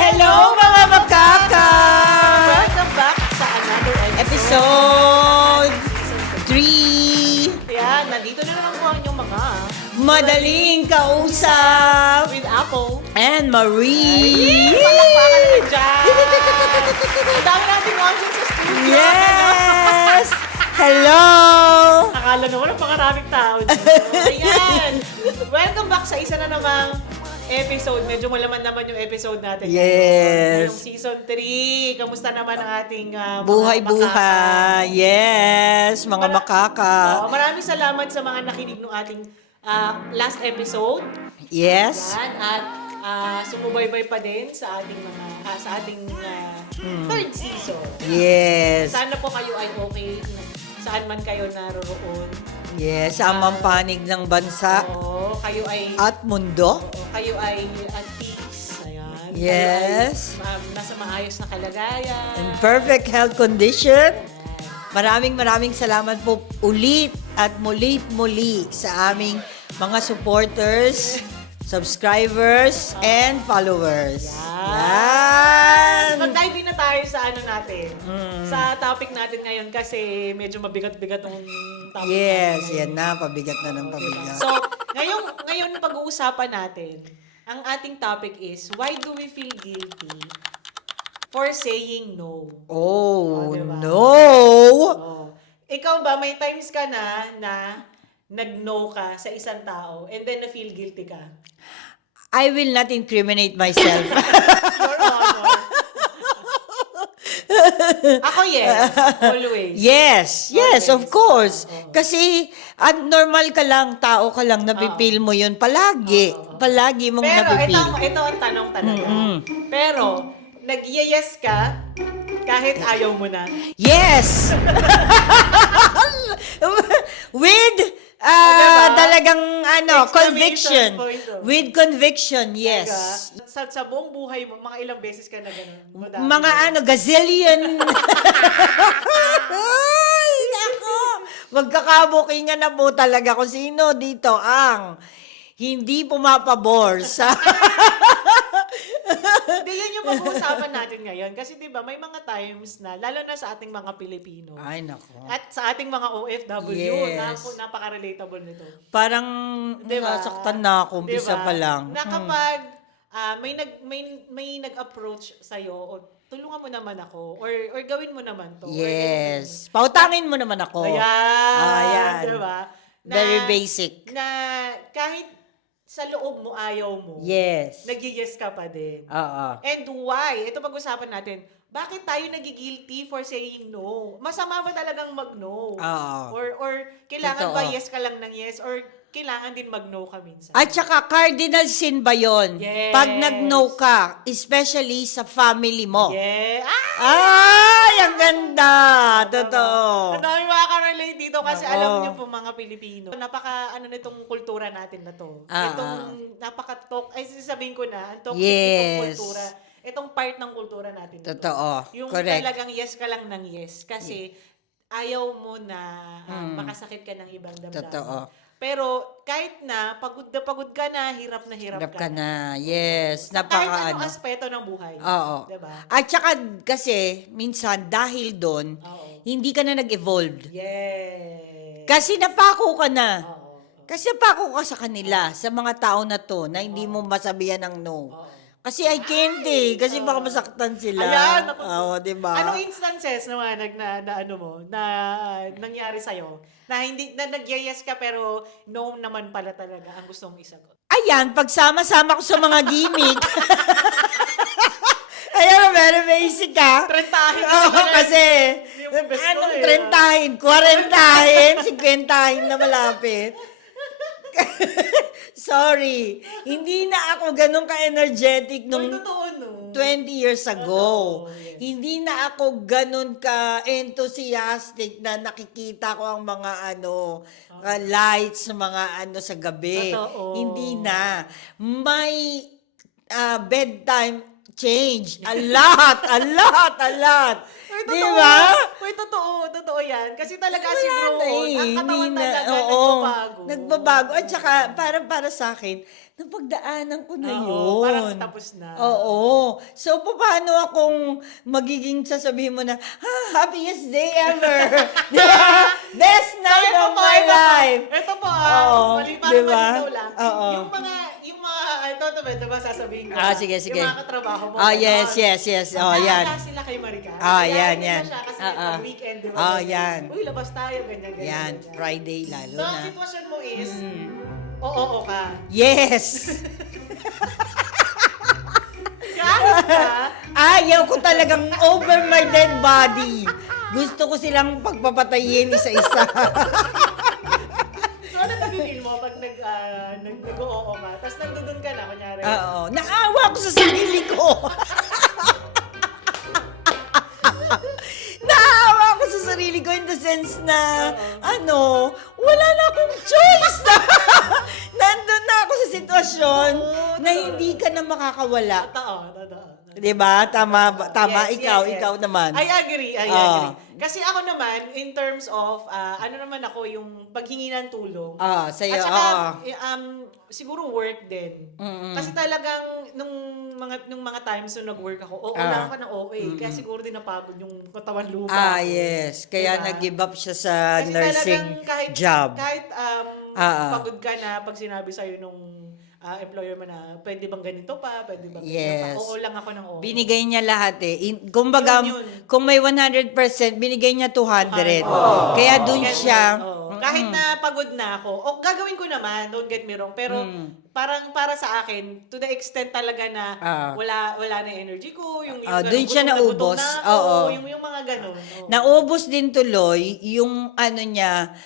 Hello mga makaka! Welcome back sa another Episode 3. Yan, nandito na naman po ang inyong mga Madaling kausap. with Apple. And Marie. Palakpakan naman dyan! Ang dami natin watching sa studio. Yes! Hello! Akala naman ang pangaraming tao dito. Ayan! Welcome back sa isa na namang episode. Medyo malaman naman yung episode natin. Yes. Ngayong season 3. Kamusta naman ang ating mga Buhay-buhay. Yes, mga makaka. Maraming salamat sa mga nakinig ng ating last episode. Yes. Yan, at sumubaybay pa din sa ating mga third season. Yes. Sana po kayo ay okay saan man kayo naroroon. Yes, sa amang panig ng bansa Oo, kayo ay at mundo. kayo ay at peace. Ayan. Yes. Kayo ay, nasa maayos na kalagayan. In perfect health condition. Maraming salamat po ulit at muli sa aming mga supporters, subscribers, and followers. Yan! Mag-dive in na tayo sa ano natin. Sa topic natin ngayon kasi medyo mabigat-bigat yung topic Yes, natin yan na. Pabigat na ng pabigat. So, ngayon pag-uusapan natin, ang ating topic is, why do we feel guilty for saying no? Oh, diba? no! Oh. Ikaw ba, may times ka na nag-no ka sa isang tao and then na-feel guilty ka? I will not incriminate myself. Your honor. Ako, yes. Always. Yes, of Always. course. Oo. Kasi normal ka lang, tao ka lang, napipil mo yun palagi. Palagi mong Pero napipil. ito ang tanong talaga. Pero, nag-yes ka kahit ayaw mo na. Yes! With diba? talagang Exclamation conviction. point, oh. With conviction, yes. Sa buong buhay mo, mga ilang beses ka na gano'n? Madami. Mga gazillion. Ay, nako. Magkakabukingan na po talaga kung sino dito ang hindi pumapabor sa... Hindi, yan yung pag-uusapan natin ngayon. Kasi di ba may mga times na, lalo na sa ating mga Pilipino, Ay, nako. at sa ating mga OFW, Yes. napaka-relatable nito. Parang Diba? nasaktan na ako, umpisa Diba? pa lang. Na kapag may nag-approach sa'yo, o tulungan mo naman ako, or gawin mo naman to. Yes. Pautangin mo naman ako. Ayan. Ayan. Diba? Very basic. Na kahit sa loob mo, ayaw mo. Yes. Nag-yes ka pa din. Oo. And why? Ito pag-usapan natin. Bakit tayo nagigilty for saying no? Masama ba talagang mag-no? Oo. Or kailangan Totoo. ba yes ka lang ng yes? Or kailangan din mag-no ka minsan? At saka, cardinal sin ba yun? Yes. Pag nag-no ka, especially sa family mo. Yeah. Ay, ang ganda! Totoo. Ang dami makaka-relate dito kasi Nako. alam niyo po mga Pilipino, napaka nitong kultura natin na to. Itong ay sasabihin ko na, ang toxic itong Yes. kultura. Itong part ng kultura natin. na to. Totoo. Yung Correct. talagang yes ka lang ng yes kasi ayaw mo na makasakit ka ng ibang damdamin. Totoo. Pero kahit na pagod ka na, hirap Hirap ka ka na. Yes. Kahit anong aspeto ng buhay. Oo. Diba? At saka kasi, minsan, dahil doon, Oo. hindi ka na nag-evolve. Yes. Kasi napako ka na. Oo. Kasi napako ka sa kanila, sa mga tao na to, na hindi mo masabihan ng no. Oo. Kasi I can't eh. Kasi baka masaktan sila. Ayan, naku. Oo, diba? Anong instances naman na nangyari sa'yo? Na hindi na nag-yes ka pero no naman pala talaga ang gusto mong isagot. Ayan, pagsama-sama ko sa mga gimmick. Ayan, very basic ha. Trentahin ka Oo, naman. kasi, Yung best mo anong eh. 30, 40, 50 na malapit. Sorry, hindi na ako ganun ka-energetic Nung nung totoo, no? 20 years ago. Totoo, yes. Hindi na ako ganun ka-enthusiastic na nakikita ko ang mga lights, mga sa gabi. Totoo. Hindi na. May bedtime change. A lot, a lot, a lot. Uy, Di totoo. ba? Uy, totoo yan. Kasi talaga Wala si na Bro, eh. ang katawan Hindi na- talaga oo, nagbabago. nagbabago. At saka, para sa akin, napagdaanan ko na Oo, yun. parang tapos na. Oo. So, paano akong magiging sasabihin mo na, happiest day ever. Di ba? Best night of my life. Ito po, Oo, parang diba? malinaw lang. Oo. Yung mga, ito, diba, sasabihin ko. Sige, sige. Yung mga katrabaho mo. Yes, ganon. yes, yes. Oh, yan. Nakakaya sila kay Maricar. Yan, Kaya yan. siya kasi Oo. pag weekend, di ba? Oh, ganyan. yan. Uy, labas tayo, ganyan. Yan, Friday lalo So, ang na. sitwasyon mo is, oo ka. Yes! Kahit ka, Ayaw ko talagang over my dead body. Gusto ko silang pagpapatayin isa-isa. so ano nabibil mo pag nag-oo ka? Tapos nandun ka na, kunyari. Oo. Naawa ko sa sarili ko. Naawa ko sa sarili ko in the sense na, wala na akong choice na. Nandun na ako sa sitwasyon na hindi ka na makakawala. Totoo. Diba? Tama, Yes, ikaw, yes. ikaw naman. I agree. Ah. Kasi ako naman, in terms of, ako, yung paghingi ng tulong. Sa'yo, At saka, siguro work din. Mm-mm. Kasi talagang, nung mga times na nag-work ako, lang ka ng OA. Kaya siguro din napagod yung katawan lupa. Yes. Kaya Diba? nag-give up siya sa Kasi nursing talagang job. Kahit pagod ka na pag sinabi sa'yo nung employer mo na, pwede bang ganito pa? Pwede bang ganito Yes. pa? Oo lang ako ng oo. Binigay niya lahat eh. Kumbaga, Yun. kung may 100%, binigay niya 200. Kaya dun Ganun, siya. oo. Kahit na pagod na ako, gagawin ko naman, don't get me wrong, pero parang para sa akin, to the extent talaga na wala na yung energy ko, yung dun siya naubos. na ako, Oo. yung mga ganun. Oo. Naubos din tuloy yung niya,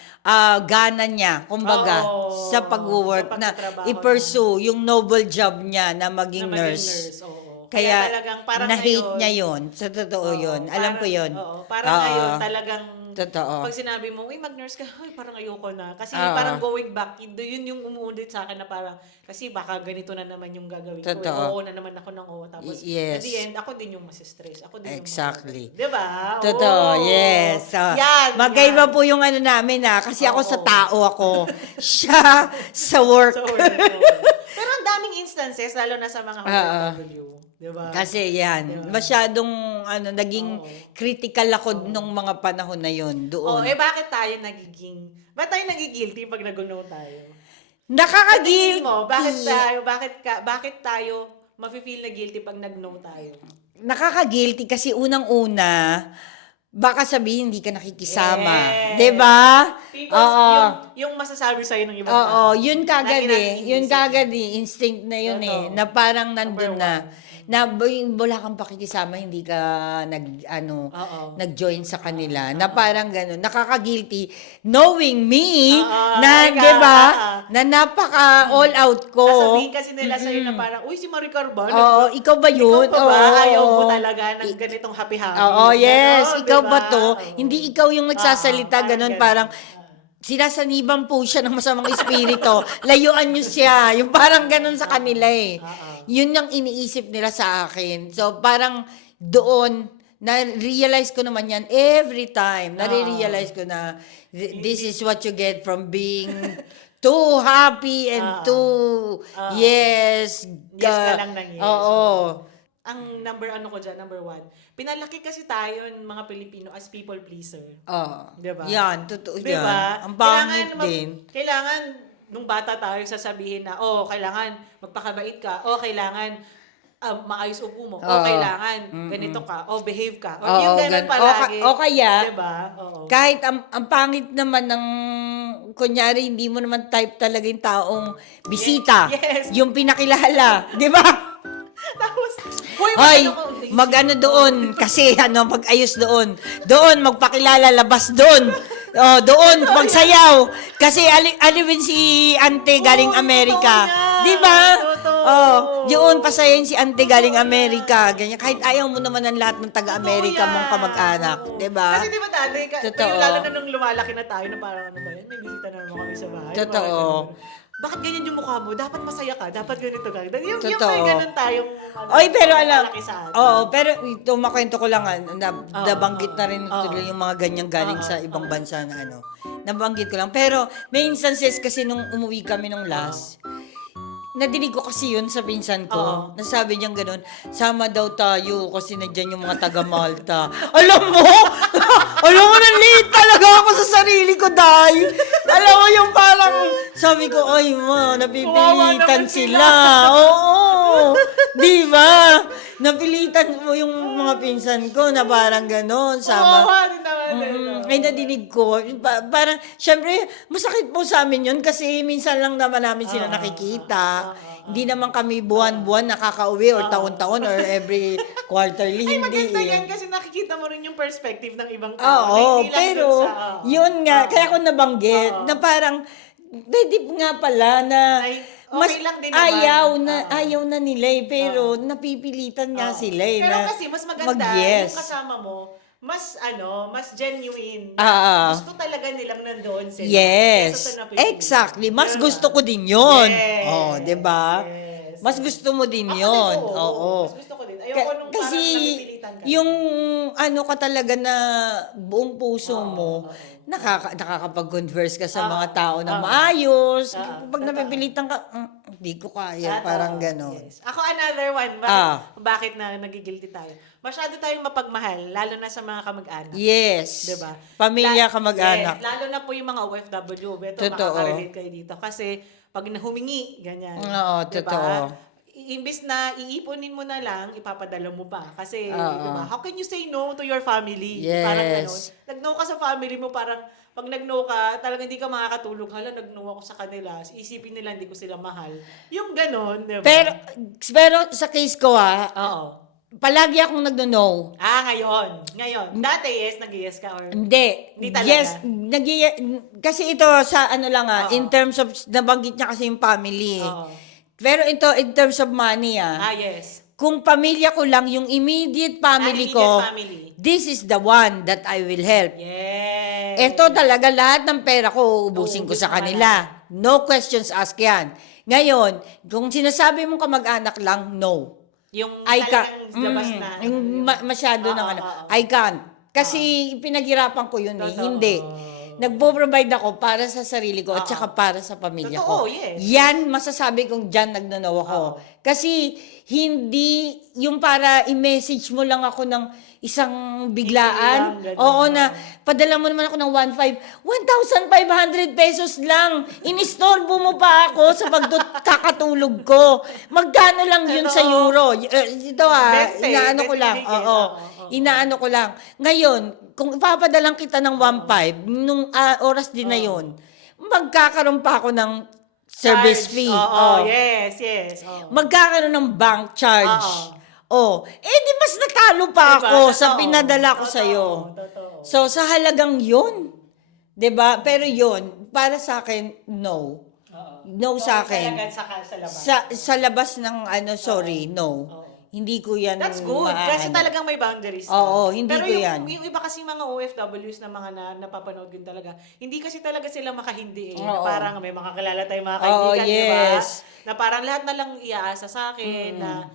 gana niya, kumbaga, Oo. sa pag-work Sa na pagtatrabaho i-pursue yung noble job niya na maging Na maging nurse. oo. Kaya talagang parang na-hate ngayon, niya yun. Sa totoo yun. Alam ko yun. Oo, parang ngayon talagang Totoo. pag sinabi mo, uy, mag-nurse ka, ay, parang ayoko na. Kasi Oo. parang going back, yun yung umuulit sa akin na parang, kasi baka ganito na naman yung gagawin ko. Totoo. Oo na naman ako ng oo. Tapos, Yes. at the end, ako din yung masistress. Ako din Exactly. yung diba? Totoo, Oo. yes. Yan. Magkaiba po yung namin kasi ako sa tao ako. Siya sa work. So, oo. Pero ang daming instances, lalo na sa mga OFW. Diba? Kasi yan, masyadong naging critical ako nung mga panahon na yon doon. Bakit tayo nagigilty pag nag-no tayo? Nakakagil. Tingin mo, bakit tayo mafe-feel na guilty pag nag-no tayo? Nakakagilty kasi unang-una, baka sabihin hindi ka nakikisama. Yes. 'Di ba? Because yung masasabi sa'yo ng ibang Oo, tao. yun kagad lagi natin eh. Yun iniisip. kagad eh. Instinct na yun eh. Totoo. Na parang nandun Number na. Na wala kang pakikisama, hindi ka Oo. nag-join sa kanila. Na parang gano'n. Nakaka-guilty knowing me na, ikaw, 'di ba? Na napaka all out ko. Sasabihin kasi nila sa'yo na parang, uy, si Maricar ba? Oo, ikaw ba yun? Ikaw pa ba? Oo. Ayaw mo talaga ng ganitong happy-happy. Oo, yes. Ganon, Ikaw diba? ba to? Oo. Hindi ikaw yung nagsasalita, ganun. Parang, sinasaniban po siya ng masamang espiritu. Layuan niyo siya. Yung parang ganun sa kanila eh. Yun yung iniisip nila sa akin. So, parang doon, na-realize ko naman yan every time. Nare-realize ko na this is what you get from being too happy and too, yes. Yes ka lang ng yes. Oo. Ang number one, pinalaki kasi tayo ng mga Pilipino as people pleaser. Diba? Yan, totoo Diba? yan. Ang pangit din. Kailangan, nung bata tayo, sasabihin na, kailangan magpakabait ka, kailangan maayos upo mo, kailangan ganito ka, behave ka. Yung ganun palagi. O kaya, diba? Oo. kahit ang pangit naman ng, kunyari, hindi mo naman type talaga yung taong bisita. Yes. Yung pinakilala. Di ba? Tapos, Hoy, mag-ano doon, kasi pag-ayos doon. Doon, magpakilala, labas doon. Doon, magsayaw. Kasi aliwin si Ante galing Amerika. totoo yan. Di ba? Totoo. Yun, pasayain si Ante galing Amerika. Ganyan. Kahit ayaw mo naman ng lahat ng taga-Amerika mong kamag-anak. Di ba? Kasi di ba dati, Totoo. lalo na nung lumalaki na tayo na parang ano ba yan, may bisita na naman kami sa bahay. Totoo. Parang ganun. bakit ganyan yung mukha mo? Dapat masaya ka. Dapat ganito ka. Yung Totoo. may ganun tayong Oy, pero alam, malaki sa atin. pero ito makwento ko lang nabanggit na rin Oo. tuloy yung mga ganyan galing Oo. sa ibang bansa na nabanggit ko lang. Pero may instances kasi nung umuwi kami nung last, nadinig ko kasi yun sa pinsan ko. Oo. Nasabi niyang ganun, sama daw tayo kasi nandyan yung mga taga Malta. Alam mo? Alam mo, nanliit talaga ako sa sarili ko, Day. Alam mo yung parang, sabi ko, ay ma, Kawawa napipilitan naman sila. Oo. Di ba? Napilitan mo yung mga pinsan ko na parang gano'n. Sama. Kawawa din naman. Ay, nadinig ko. Parang, syempre, masakit po sa amin yun kasi minsan lang naman namin sila nakikita. Hindi naman kami buwan-buwan nakakauwi or taon-taon or every quarterly. Ay, Hindi maganda eh. yan kasi nakikita mo rin yung perspective ng ibang tao. Oo, Hindi lang pero dun sa, yun nga, kaya ako nabanggit Oo. na parang, pwede nga pala na Ay, okay lang din naman. ayaw na nila eh, pero napipilitan nga sila eh. Pero na kasi mas maganda mag-yes. yung kasama mo, mas genuine. Ah. Gusto talaga nilang nandoon sila. Yes. Kesa sa napipili. Exactly. Mas Diba? gusto ko din yun. Yes. Oh, 'di ba? Yes. Mas gusto mo din Ako yun. din, Oo. Mas gusto ko din. Ayoko nung Kasi parang napipilitan ka. yung ka talaga na buong puso mo, nakakapag-converse ka sa mga tao na maayos. Pag napipilitan ka, hindi ko kaya. Parang gano'n. Yes. Ako another one. Bakit na nagigilty tayo? Masyado tayong mapagmahal, lalo na sa mga kamag-anak. Yes. Diba? Pamilya, kamag-anak. Yes, lalo na po yung mga OFW. Ito, Totoo. makaka-relate kayo dito. Kasi, pag humingi, ganyan. Oo, totoo. Imbis na iipunin mo na lang, ipapadala mo pa. Kasi, Oo. diba, how can you say no to your family? Yes. Parang gano'n. Nag-no ka sa family mo, parang, pag nag-no ka, talagang hindi ka makakatulog. Hala, nag-no ako sa kanila. Isipin nila, hindi ko sila mahal. Yung gano'n, diba? Pero sa case ko Oo. palagi akong nagno-no. Ngayon. Dati, yes, nag-yes ka or... Hindi. Hindi talaga? Yes, kasi ito sa in terms of, nabanggit niya kasi yung family. Oo. Pero ito, in terms of money Yes. kung pamilya ko lang, yung immediate family ko, Immediate family. this is the one that I will help. Yes. Ito talaga, lahat ng pera ko, uubusin ko Uubos sa mo kanila. No questions asked yan. Ngayon, kung sinasabi mong kamag-anak lang, no. Yung I talagang can't. labas na. Masyado Oo, ng oo. I can't. Kasi pinaghirapan ko yun eh. Totoo. Hindi. Nagpo-provide ako para sa sarili ko at saka para sa pamilya ko. Totoo, yes. Yan, masasabi kong dyan nagnanaw ako. Kasi hindi yung para i-message mo lang ako ng isang biglaan. Hindi lang, ganun. Oo na, padala mo naman ako ng 1,500 pesos lang. Inistorbo mo pa ako sa kakatulog ko. Magkano lang yun sa euro? Ito 20, inaano ko 20 lang. bigay. Oo. Inaano ko lang. Ngayon, kung ipapadalang kita ng 1,500, nung oras din na yun, magkakaroon pa ako ng service fee. Oo, yes. Oo. Magkakaroon ng bank charge. Di mas natalo pa Diba? ako sa Totoo. pinadala ko Totoo. sa'yo. Totoo. So, sa halagang yun, 'di ba? Pero yun, para sa akin, no. No sa akin. Sa labas. Sa labas ng sorry, no. Hindi ko yan That's good. Kasi talagang may boundaries. Oo, hindi Pero ko yan. Yung iba kasi mga OFWs na mga napapanood yun talaga, hindi kasi talaga sila makahindi eh. Na Oo. parang may makakilala tayong mga Oo, kaibigan, di ba? yes. Na parang lahat na lang iaasa sa akin na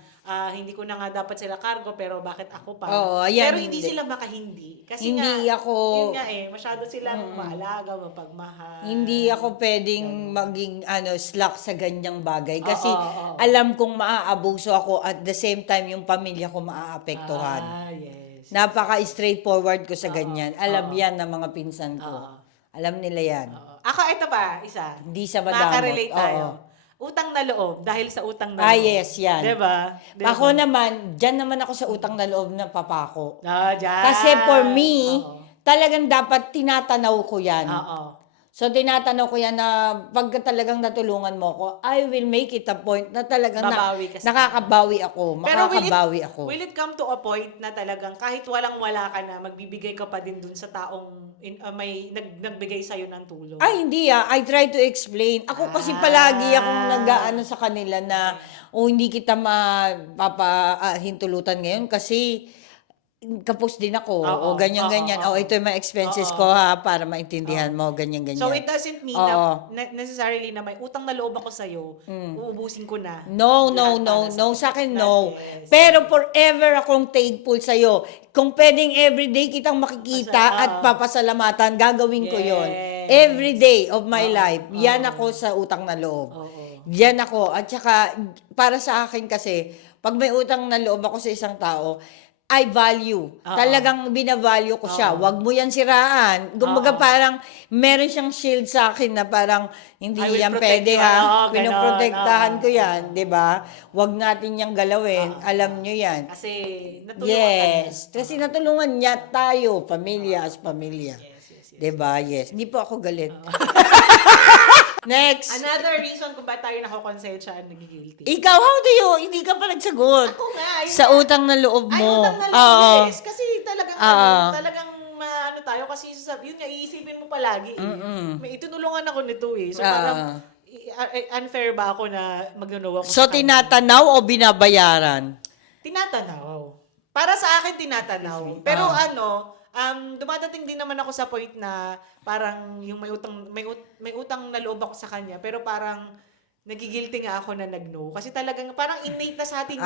hindi ko na nga dapat sila cargo pero bakit ako pa? Oo, ayan, pero hindi hindi. sila makahindi. Kasi Hindi nga, ako- yun nga eh, masyado silang maalaga, mapagmahal. Hindi ako pwedeng maging slack sa ganyang bagay kasi Oo. alam kong maaabuso ako at the same time yung pamilya ko maaapektuhan. Yes. Napaka-straightforward ko sa ganyan. Alam yan ng mga pinsan ko. Oo. Alam nila yan. Ako, ito pa, isa. Hindi sa madamot. Makaka-relate tayo. Oo. Utang na loob, dahil sa utang na loob. Yes, yan. Diba? Ako naman, dyan naman ako sa utang na loob na papako. Dyan. Kasi for me, Oo. talagang dapat tinatanaw ko yan. Oo. So, tinatanong ko yan na pagka talagang natulungan mo ko, I will make it a point na talagang Babawi ka sa- nakakabawi ako, makakabawi ako. Will it come to a point na talagang kahit walang-wala ka na, magbibigay ka pa din dun sa taong may nagbigay sa'yo ng tulong? Ay, hindi I try to explain. Ako kasi palagi akong nag-aano sa kanila na, hindi kita mapapahintulutan ngayon kasi kapos din ako. Oo, O ganyan-ganyan. oo, oo. Ito yung mga expenses Oo. ko ha, para maintindihan mo, ganyan-ganyan. So it doesn't mean Oo. na necessarily na may utang na loob ako sa'yo, uubusin ko na No, lahat para sa akin, Not no. yes. Pero forever akong thankful sa'yo. Kung pwedeng everyday kitang makikita at papasalamatan, gagawin ko yon. Yes. Every day of my Oo, life. Yan oo. ako sa utang na loob. Oo. Yan ako. At saka, para sa akin kasi, pag may utang na loob ako sa isang tao, I value. Talagang binavalue ko siya. Wag mo yan siraan. Kumbaga parang meron siyang shield sa akin na parang hindi I will yan protect pwede you. ha. Ganon. Pinoprotektahan ko yan, 'di ba? Wag natin yang galawin. Alam nyo yan. Kasi natulungan ka Yes. Kasi natulungan niya tayo, pamilya as pamilya. Yes. 'Di ba? Yes. Hindi po ako galit. Next. Another reason kung ba't tayo nakokonsensya at nagigilty. Ikaw, how do you? Hindi ka pa nagsagot. Ako nga. Sa utang na loob mo. Ay, utang na Oo. loob, yes. Kasi talagang, talagang maano tayo. Kasi yun nga, iisipin mo palagi. May itinulungan ako nito eh. So parang, unfair ba ako na magnuno ako So, sa kanya? tinatanaw o binabayaran? Tinatanaw. Para sa akin, tinatanaw. Pero dumadating din naman ako sa point na parang yung may utang na loob ako sa kanya, pero parang nagigilty nga ako na nag-no. Kasi talagang parang innate na sa atin.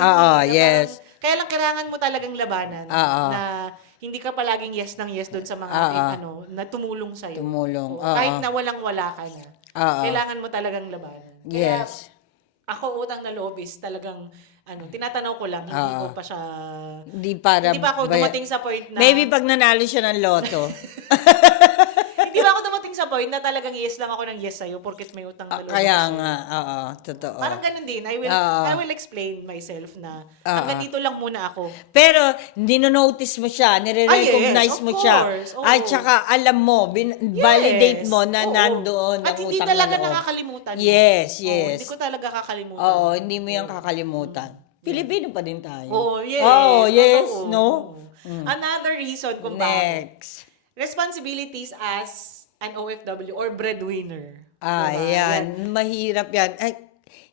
Yes. Kaya lang kailangan mo talagang labanan na hindi ka palaging yes ng yes doon sa mga na tumulong sa'yo. Tumulong. Kahit na walang-wala ka na. Kailangan mo talagang labanan. Kaya Yes. ako utang na loob is talagang tinatanaw ko lang, hindi ko pa siya Hindi hindi pa ako dumating sa point na Maybe pag nanalo siya ng loto. hindi pa ako dumating sa point na talagang yes lang ako ng yes sa'yo porket may utang na loob Kaya ako nga, sa'yo. totoo. Parang ganun din. I will explain myself na hanggang dito lang muna ako. Pero, notice mo siya, nire-recognize yes, mo of siya. course, oo. At saka, alam mo, validate mo na Oo. nandoon ang At hindi utang na talaga loob. nakakalimutan. Yes, Oo, yes. hindi ko talaga kakalimutan. Oo, hindi mo yan kakalimutan. Pilipino pa din tayo. Oo, yes. Oo, yes, Totoo. no? Another reason kung bakit. Next. Responsibilities as an OFW or breadwinner. Yan. Mahirap yan. Ay,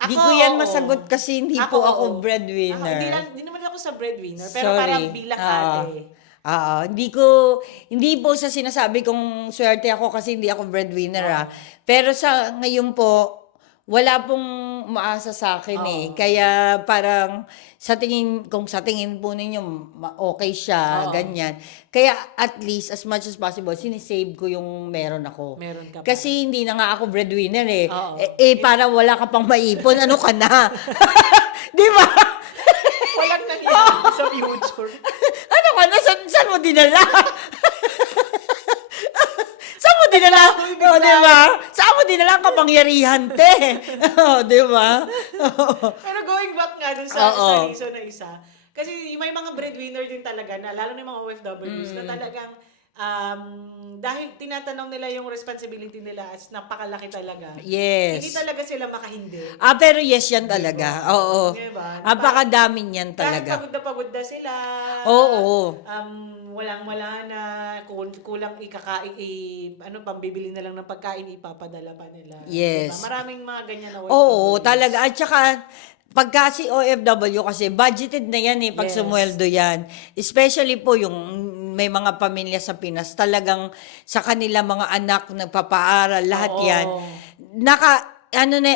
di Ako, ko yan oo. masagot kasi hindi po ako oo. breadwinner. Hindi naman ako sa breadwinner, pero Sorry. parang bilang ate. Hindi po sa sinasabi kong swerte ako kasi hindi ako breadwinner Pero sa ngayon po, wala pong maasa sa akin Kaya parang kung sa tingin po ninyo okay siya, ganyan. Kaya at least as much as possible, sinisave ko yung meron ako. Meron ka pa. Kasi hindi na nga ako breadwinner Oo. para wala ka pang maipon, ano ka na? Di ba? Walang nangyayari sa future. Ano ka na? Saan mo dinala? Saan mo dinala? O, di ba? Saan mo dinala ang kapangyarihan, te? O, di ba? Pero going back nga dun sa reason na isa, kasi may mga breadwinner din talaga na, lalo na yung mga OFWs, na talagang dahil tinatanaw nila yung responsibility nila as napakalaki talaga. Yes. Hindi talaga sila makahindi. Pero yes yan talaga. Oo. Diba? Napakadami niyan Kahit talaga. pagod na sila. Oo. Walang-wala na, kulang pambibili na lang ng pagkain, ipapadala pa nila. Yes. Diba? Maraming mga ganyan na Oo, OFWs. talaga. At saka, pagka si OFW kasi, budgeted na yan pag Yes. sumweldo yan. Especially po yung may mga pamilya sa Pinas, talagang sa kanila mga anak nagpapaaral, lahat Oo. yan.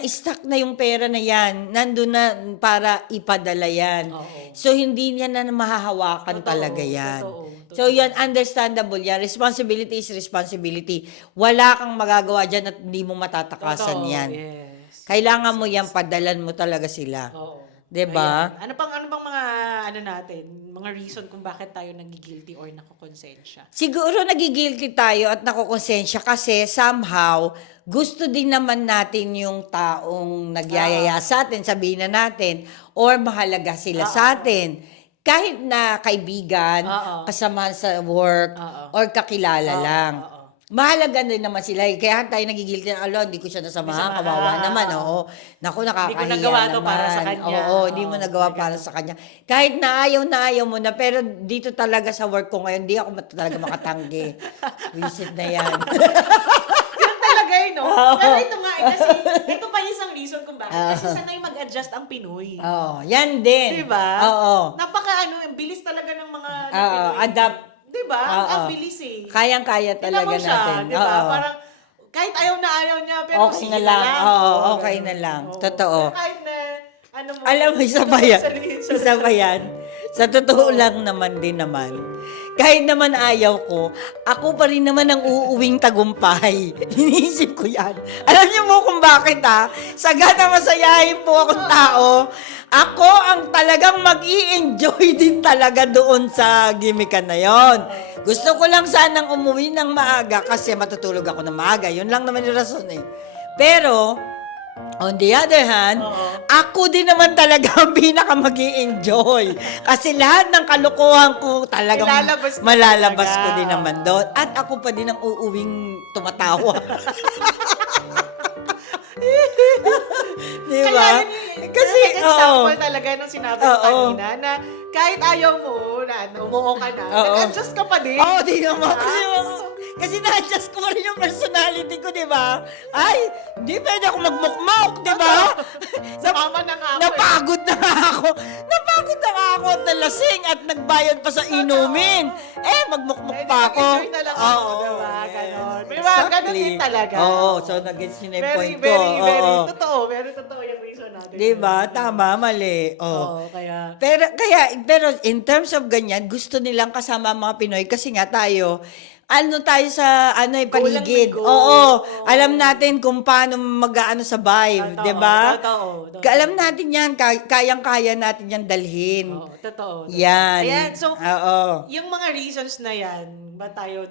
Stock na yung pera na yan. Nandun na para ipadala yan. Oo. So, hindi niya na mahahawakan Totoo, talaga yan. totoo. So, yan, understandable yan. Responsibility is responsibility. Wala kang magagawa dyan at hindi mo matatakasan Totoo, yan. yes. Kailangan mo yan, padalan mo talaga sila. Oo. 'Di ba? Ayan. Ano bang mga mga reason kung bakit tayo nagigilty or nakokonsensya? Siguro nagigilty tayo at nakokonsensya kasi somehow gusto din naman natin yung taong nagyayaya sa atin, sabihin na natin, or mahalaga sila sa atin. Kahit na kaibigan, kasamahan sa work, or kakilala lang. Mahalaga din naman sila. Kaya tayo nagigilty na, hindi ko siya nasamahan, kawawa naman. Oo. Naku, nakakahiya Hindi ko nagawa naman. to para sa kanya. Oo, hindi mo nagawa para sa kanya. Kahit na ayaw mo na, pero dito talaga sa work ko ngayon, hindi ako talaga makatanggi. Visit na yan. Yun talaga no? Pero ito nga, kasi ito pa isang reason kung bakit. Kasi sanay mag-adjust ang Pinoy. Yan din. Diba? Oo. Ang bilis talaga ng mga adapt. Di ba? Oo. Ang bilis eh. Kayang-kaya Tingnan talaga mo siya, natin. di ba? Oo. Parang, kahit ayaw na ayaw niya, pero Okay sige na lang. Oo, Oo, okay ganun. na lang. Oo. Totoo. Pero kahit na, ano mo, Alam mo, isa ba yan? Isa ba yan? Sa totoo Oo. lang naman din naman. Kahit naman ayaw ko, ako pa rin naman ang uuwing tagumpay. Iniisip ko yan. Alam niyo mo kung bakit Sagana masayahin po akong tao. Ako ang talagang mag-i-enjoy din talaga doon sa gimikan na yon. Gusto ko lang sanang umuwi ng maaga kasi matutulog ako ng maaga. Yun lang naman yung rason eh. Pero, on the other hand, ako din naman talaga ang pinaka mag-i-enjoy. Kasi lahat ng kalokohan ko talagang Ilalabas mo malalabas talaga. ko din naman doon. At ako pa din ang uuwing tumatawa. Di Kaya ba? yun yung Kasi, perfect example talaga nung sinabi ko Oo. kanina na kahit ayaw mo na umuo ka na, Oo. nag-adjust ka pa din. Oo, di naman. Ah. Kasi na-adjust ko rin yung personality ko, di ba? Ay, di pwede ako magmukmok, di ba? Sumama na nga ako. Napagod na nga ako. Napagod na nga ako at nalasing at nagbayad pa sa inumin. Magmukmuk Eh, pa ako. nag-enjoy na lang ako, diba? Ganon. May mga ganon din talaga. Oo, so nag-gets yun yung Very, point ko. very Oo. totoo. Very totoo yung reason natin. Di ba? Tama, mali. Oo. Oo, kaya... Pero in terms of ganyan, gusto nilang kasama ang mga Pinoy kasi nga tayo, tayo sa paligid. Go. Oo. Alam natin kung paano mag-aano sa vibe, Totoo, 'di ba? totoo. Alam natin 'yan, kayang-kaya natin 'yan dalhin. Oo, totoo. Yan. Ayan, so, Oo. yung mga reasons na yan, ba tayo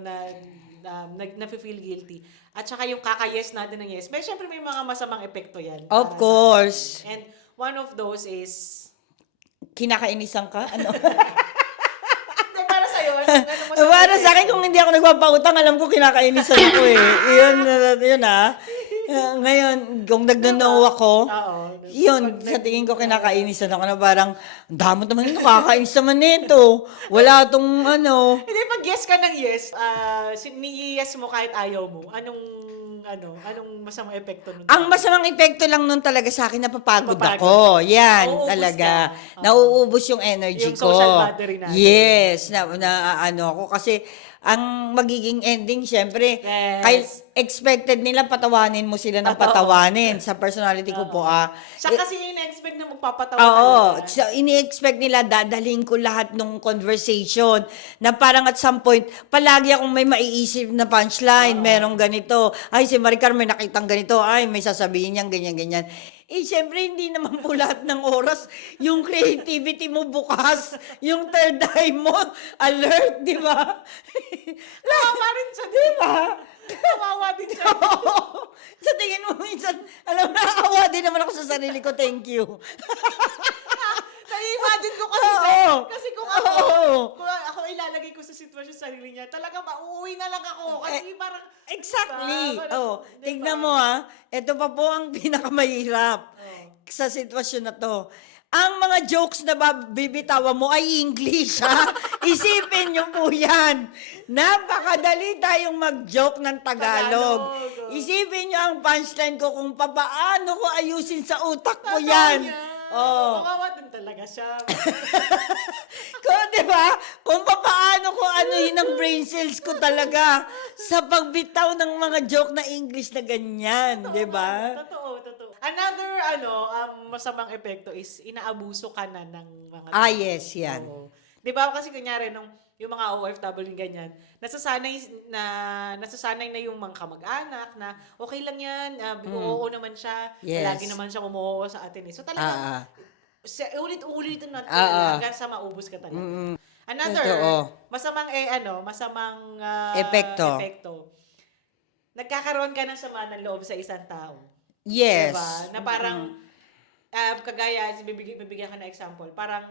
na-feel guilty? At saka yung kaka-yes natin ng yes. Pero syempre may mga masamang epekto yan. Of para sa course. atin. And one of those is... Kinakainisan ka? Ano? Hindi, para sa'yo, anong masamang Para sa akin, epekto? kung hindi ako nagpapautang, alam ko kinakainisan ako eh. Yun ngayon, kung nagno-know ako, Oo. yun, sa tingin ko kinakainisan ako na parang, ang damot naman nito, kakainis naman nito. Wala tong Hindi, pag yes ka ng yes, ni-yes mo kahit ayaw mo, anong masamang epekto nun? Ang masamang epekto lang nun talaga sa akin, napapagod Napapagod. ako. Yan, Nauubos talaga. ka. Nauubos yung energy Yung ko. social battery natin. Yes, ako. Kasi, ang magiging ending, syempre, Yes. expected nila patawanin mo sila ng Totoo. patawanin. Sa personality ko po, Siya kasi yung na-expect na magpapatawa Oo. talaga. So, ini-expect nila, dadalhin ko lahat ng conversation na parang at some point, palagi akong may maiisip na punchline, merong ganito. Ay, si Maricar may nakitang ganito. Ay, may sasabihin niyang ganyan-ganyan. Siyempre, hindi naman po lahat ng oras yung creativity mo bukas, yung third eye mo alert, di ba? Tawa rin siya, di ba? Tawawa din siya. Sa tingin mo minsan, alam, nakakawa din naman ako sa sarili ko, thank you. Na-imagine ko kasi, Oo. kasi kung ako ilalagay ko sa sitwasyon sa sarili niya, talaga mauuwi na lang ako. Kasi parang, Exactly. Diba? Tignan mo ito pa po ang pinakamahirap sa sitwasyon na to. Ang mga jokes na bibitawan mo ay English, ha? Isipin niyo po yan. Napakadali tayong mag-joke ng Tagalog. Tagalog. Isipin niyo ang punchline ko kung paano ko ayusin sa utak ko yan. Makawa din talaga siya. Kung, di ba? Kung paano ko yun ang brain cells ko talaga sa pagbitaw ng mga joke na English na ganyan, di ba? Totoo. Another, masamang epekto is inaabuso ka na ng mga Yes, yan. Oo. Di ba kasi kunyari, yung mga OFW ganyan, nasasanay na yung mga kamag-anak na okay lang yan, oo naman siya, Yes. lagi naman siya umuoo sa atin. So talagang, ulit-ulitin natin hanggang sa maubos ka talaga. Another, Totoo. masamang Epekto. Nagkakaroon ka ng sama ng loob sa isang tao. Yes. Diba? Na parang, kagaya, bibigyan ka na example, parang,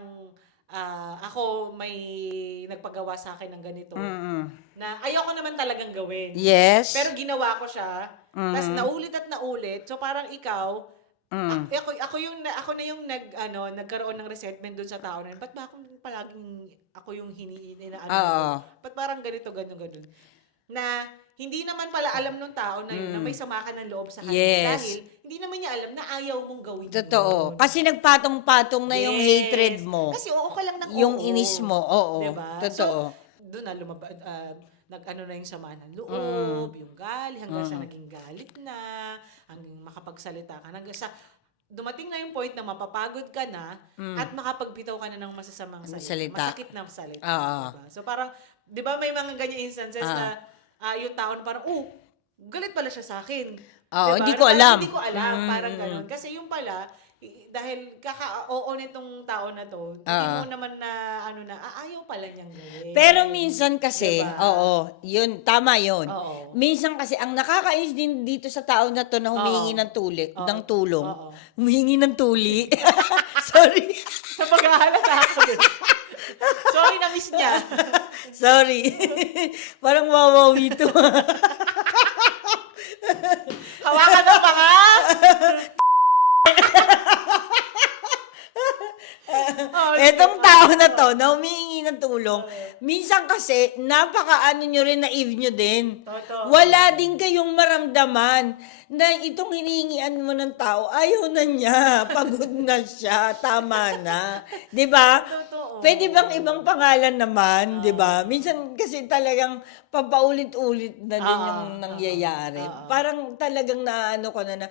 ako may nagpagawa sa akin ng ganito, na ayoko naman talagang gawin. Yes. Pero ginawa ko siya, tapos naulit at naulit, so parang ikaw, ako na yung nagkaroon ng resentment doon sa tao na yun. Ba't ba ako yung hiniinaano? Ba't parang ganito, ganun. na hindi naman pala alam nung tao na, na may sama ka ng loob sa kanya. Yes. Dahil hindi naman niya alam na ayaw mong gawin Totoo. yun. Kasi nagpatong-patong na yung Yes. hatred mo. Kasi oo ka lang ng Yung oo. inis mo, oo. Diba? Totoo. So, doon na nag-ano na yung sama ng loob, yung galit, hanggang sa naging galit na, hanggang makapagsalita ka, hanggang sa dumating na yung point na mapapagod ka na at makapagbitaw ka na ng masasamang salita. Masakit na salita. Diba? So parang, di ba may mga ganyan instances na yung tao na parang, galit pala siya sa akin. Diba? Hindi ko alam. Hindi ko alam, parang gano'n. Kasi yung pala, dahil kaka-oo nitong tao na to, hindi mo naman na, ayaw pala niyang gawin. Pero minsan kasi, Diba? yun, tama yun. Oo. Minsan kasi, ang nakakainis din dito sa tao na to na humingi ng tulong, humingi ng tuli. Sorry. Sa pag-aahalata ako din. Sorry, na-miss niya. Sorry. Parang wawawi to. Hawakan mo pa nga! Etong tao na to, na humingi ng tulong, minsan kasi, napaka-ano nyo rin, naive nyo din. Totoo. Wala din kayong maramdaman na itong hinihingian mo ng tao, ayaw na niya, pagod na siya, tama na. 'Di ba? Totoo. Pwede bang ibang pangalan naman, 'di ba? Minsan kasi talagang papaulit-ulit na din yung nangyayari. Parang talagang naano ko na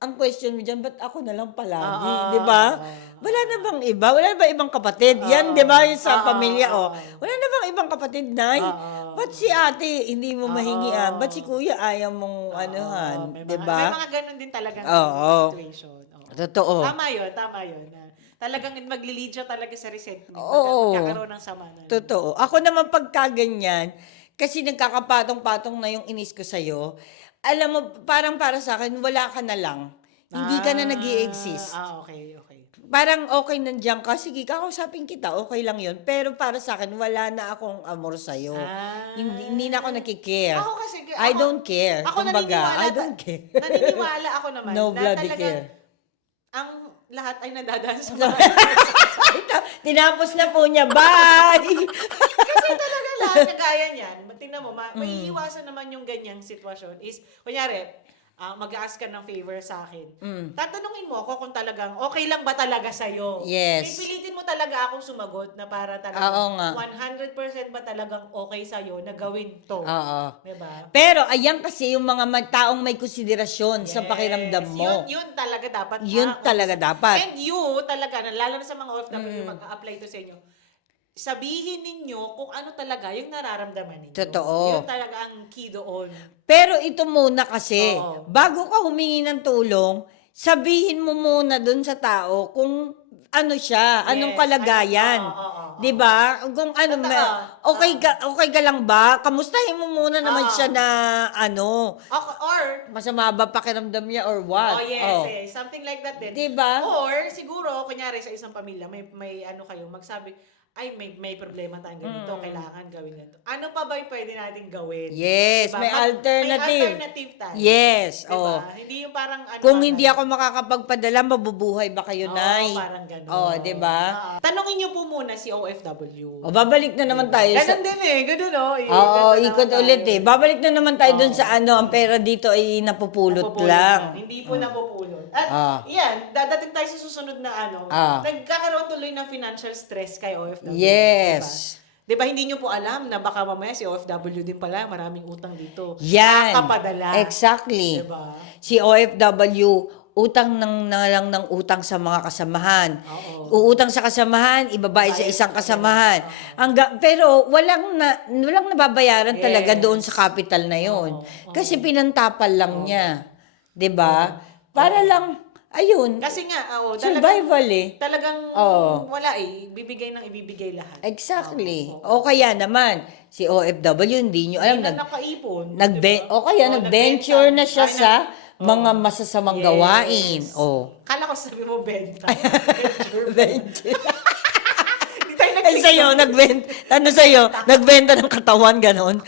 ang question mo diyan, ba't ako na lang palagi, 'di ba? Wala na bang iba? Wala na ba ibang kapatid? Yan, 'di ba, yung sa pamilya, wala na bang ibang kapatid, Nay? Ba't si ate hindi mo mahingian? Ba't si kuya ayaw mong anuhan? May 'Di ba? mga ganun din talagang Oo. situation. Oo. Totoo. Tama yun. Talagang maglilid siya talaga sa resentment. Oo. Magkakaroon ng sama na. Totoo. Ako naman pagkaganyan, kasi nagkakapatong-patong na yung inis ko sa'yo, alam mo, parang para sa akin, wala ka na lang. Hindi ka na nag-i-exist. Okay. Parang okay nandiyan ka, sige, kakausapin kita, okay lang yun. Pero para sa akin, wala na akong amor sa'yo. Hindi na ako nakikare. Ako kasi, I don't care. Ako Kumbaga, naniniwala, I don't care. naniniwala ako naman No na bloody talagang care. ang lahat ay nadadaan sa mga Tinapos na po niya, bye! Kasi talaga lahat na gaya niyan, tingnan mo, may iwasan naman yung ganyang sitwasyon is, kunyari, mag-ask ka ng favor sa akin. Tatanungin mo ako kung talagang okay lang ba talaga sa'yo. Yes. Pipilitin mo talaga akong sumagot na para talagang Oo nga. 100% ba talagang okay sa'yo na gawin to. Oo. Diba? Pero ayan kasi yung mga taong may konsiderasyon sa pakiramdam mo. Yun talaga dapat. Yun talaga dapat. And you talaga, lalo na sa mga OFW mag-a-apply to sa inyo, sabihin ninyo kung ano talaga yung nararamdaman ninyo. Totoo. Yun talaga ang key doon. Pero ito muna kasi, Oo. bago ka humingi ng tulong, sabihin mo muna dun sa tao kung ano siya, anong kalagayan. Oo. 'Di ba? Kung ano, Totoo. okay ka lang ba? Kamustahin mo muna naman siya na ano, Or, masama ba pakiramdam niya or what? yes, something like that din. 'Di ba? Or, siguro, kunyari sa isang pamilya, may ano kayo, magsabi, ay, may problema tayong ganito, kailangan gawin ganito. Ano pa ba yung pwede natin gawin? Yes, may alternative. May alternative tayo. Yes, diba? Hindi yung parang ano. Kung hindi ako makakapagpadala, mabubuhay ba kayo, Nay? Parang gano'n. Oh, 'di ba? Tanungin niyo po muna si OFW. O, babalik na naman tayo sa... Ganun din ganun Oo, Ganun ikot naman ulit tayo. Babalik na naman tayo dun sa ano, ang pera dito ay napupulot lang. Hindi po napupulot. At yan, dadating tayo sa susunod na ano, nagkakaroon tuloy ng financial stress kay OFW. Yes. Diba, hindi nyo po alam na baka mamaya si OFW din pala, maraming utang dito. Yan. Kapadala. Exactly. Diba? Si OFW, utang lang ng utang sa mga kasamahan. Oo. Uutang sa kasamahan, ibabayad sa isang kasamahan. Pero walang nababayaran talaga doon sa capital na yon. Kasi pinantapal lang niya. 'Di ba? Para lang, ayun, Kasi nga, survival talagang wala ibibigay ng ibibigay lahat. Exactly. O kaya naman, si OFW, hindi nyo alam, Hindi na nakaipon. o kaya nag-venture na siya sa mga masasamang gawain. Kala ko sabi mo benta. Venture. Hindi tayo Ay, sa'yo, nagbenta ng katawan, ganon.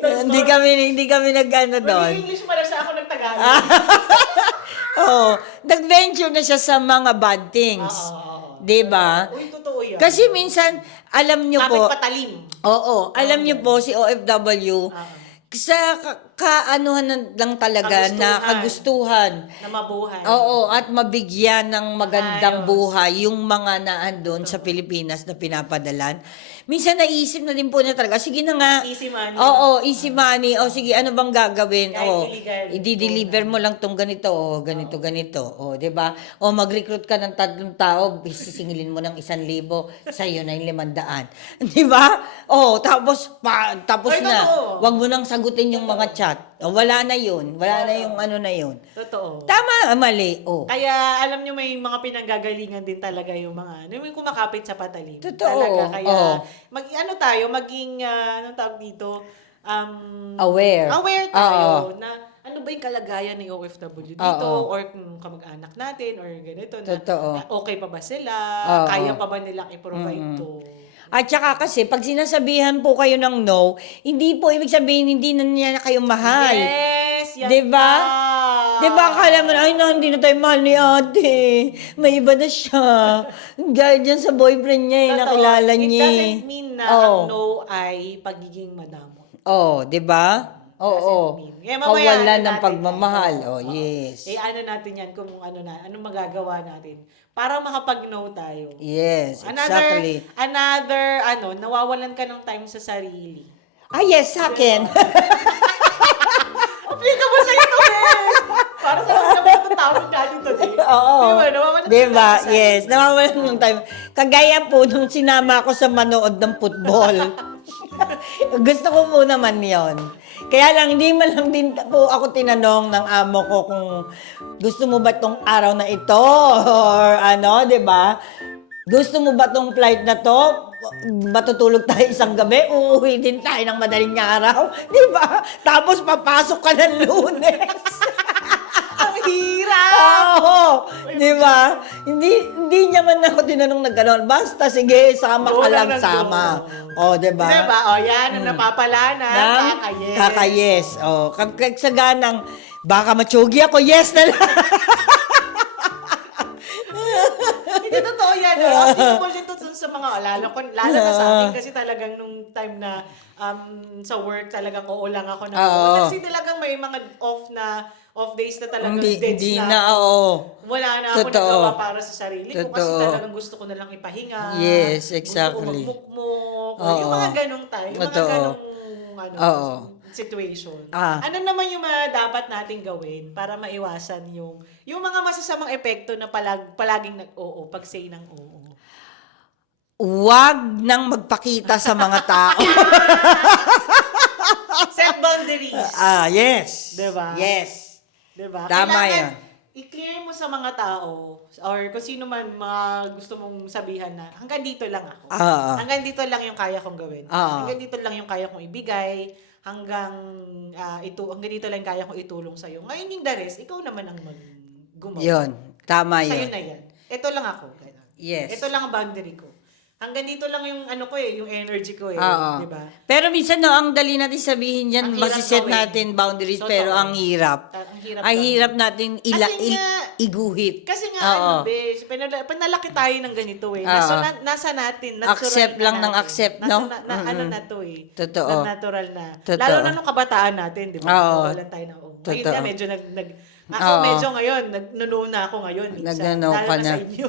Hindi kami nag-ano doon. English pala siya, ako nagtagalog. Nag-venture na siya sa mga bad things. 'Di ba? Uy, totoo yun. Kasi minsan, alam nyo Kapit po, patalim. oo, alam nyo po si OFW, sa kaanuhan lang talaga na kagustuhan. Na mabuhay. Oo, at mabigyan ng magandang Ayos. buhay yung mga naandun sa Pilipinas na pinapadalan. Minsan naisip na din po na talaga, sige na nga. Easy money. Oo, easy money. O sige, ano bang gagawin? Kahit O, illegal. i-deliver mo lang tong ganito, o ganito, ganito. O, di ba? O, mag-recruit ka ng 3 tao, sisingilin mo ng 1,000, sa'yo na yung 500. Di ba? O, tapos Ay, na. totoo. Wag mo nang sagutin yung mga chat. O, wala na yun. Wala na yung ano na yun. Totoo. Tama, mali. O. Kaya alam nyo may mga pinanggagalingan din talaga yung mga, yung kumakapit sa patalim. Totoo. Talaga. Kaya Oo. maging, anong tawag dito? Aware. Aware tayo na ano ba yung kalagayan ng OFW dito Oo. or kung kamag-anak natin or ganito na, Totoo. na okay pa ba sila? Oo. Kaya pa ba nilang i-provide to? At saka kasi, pag sinasabihan po kayo ng no, hindi po ibig sabihin hindi na niya kayo mahal. Yes! Yan Diba? na. Diba, akala mo na, ay na, hindi na tayo mahal ni ate. May iba na siya. Dahil dyan sa boyfriend niya, Totoo. nakilala It niya. doesn't mean na ang no ay pagiging madamot. Oh, diba? Oo. Doesn't mean. Kaya mamaya, Kawalan ano ng natin pagmamahal. yan. Oh, Oo. yes. ano natin yan kung anong magagawa natin para makapag-no tayo. Yes, exactly. Another, nawawalan ka ng time sa sarili. Ah, yes, sa akin. Applicable sa'yo to eh! Para sa naman itong tawag natin today. Oo. Diba? Nawawalan ka Diba? ng time sa sarili. Yes. Nawawalan ng time. Kagaya po nung sinama ako sa manood ng football. Gusto ko po naman yon. Kaya lang, hindi man lang din po ako tinanong ng amo ko kung gusto mo ba tong araw na ito or ano, di ba? Gusto mo ba tong flight na to? Matutulog tayo isang gabi, uuwi din tayo ng madaling araw. Di ba? Tapos papasok ka ng Lunes. Ang hirap! Oo, di ba? Hindi niya man ako tinanong na gano'n. Basta sige, sama ka Go lang lang, ng sama. go. O, di ba? Diba? Yan, napapala na. Kakayes. Kakayes. O, kagsaganang, baka matsugi ako, yes na lang. Hindi totoo yan. Applicable din to sa mga, lalo na sa akin kasi talagang nung time na sa work talagang oo lang ako na Oo. kasi talagang may mga off days na talagang Hindi deads na, oo. wala na ako Totoo. nagawa para sa sarili ko kasi Totoo. talagang gusto ko na lang ipahinga. Yes, Gusto exactly. ko magmukmuk. Oo. Yung mga ganong tayo. Yung mga Totoo. ganong Oo. situation. Ah. Ano naman yung mga dapat nating gawin para maiwasan yung mga masasamang epekto na palaging nag-oo, pag-say ng oo? Huwag nang magpakita sa mga tao. Set boundaries. Yes. Diba? Yes. Diba? Tama Kailangan yan. i-clear mo sa mga tao or kung sino man mga gusto mong sabihan na hanggang dito lang ako. Oo. Hanggang dito lang yung kaya kong gawin. Oo. Hanggang dito lang yung kaya kong ibigay. Hanggang dito lang kaya kong itulong sa'yo. Ngayon yung the rest, ikaw naman ang gumawa. Yun. Tama Sa'yo yun. na yan. Ito lang ako. Ganun. Yes. Ito lang ang boundary ko. Hanggang dito lang yung yung energy ko Oo. di ba? Pero minsan ang dali natin sabihin yan, Ang hirap masiset gawin. natin boundaries, Totoo. pero ang hirap. Ang hirap. Ang gawin. hirap natin Kasi nga- iguhit. Kasi nga Oo. bes, pinalaki tayo ng ganito eh. Oo. Nasa natin, natural Accept na lang ng natin. accept, Nasa no? ano na to eh. Totoo. Natural na. Totoo. Lalo na nung kabataan natin, di ba? Oo. Walang tayo na oo. Ngayon Totoo. nga medyo ako Oo. medyo ngayon, nagnuno na ako ngayon. Minsan, Nagnuno lalo ka na na. sa inyo.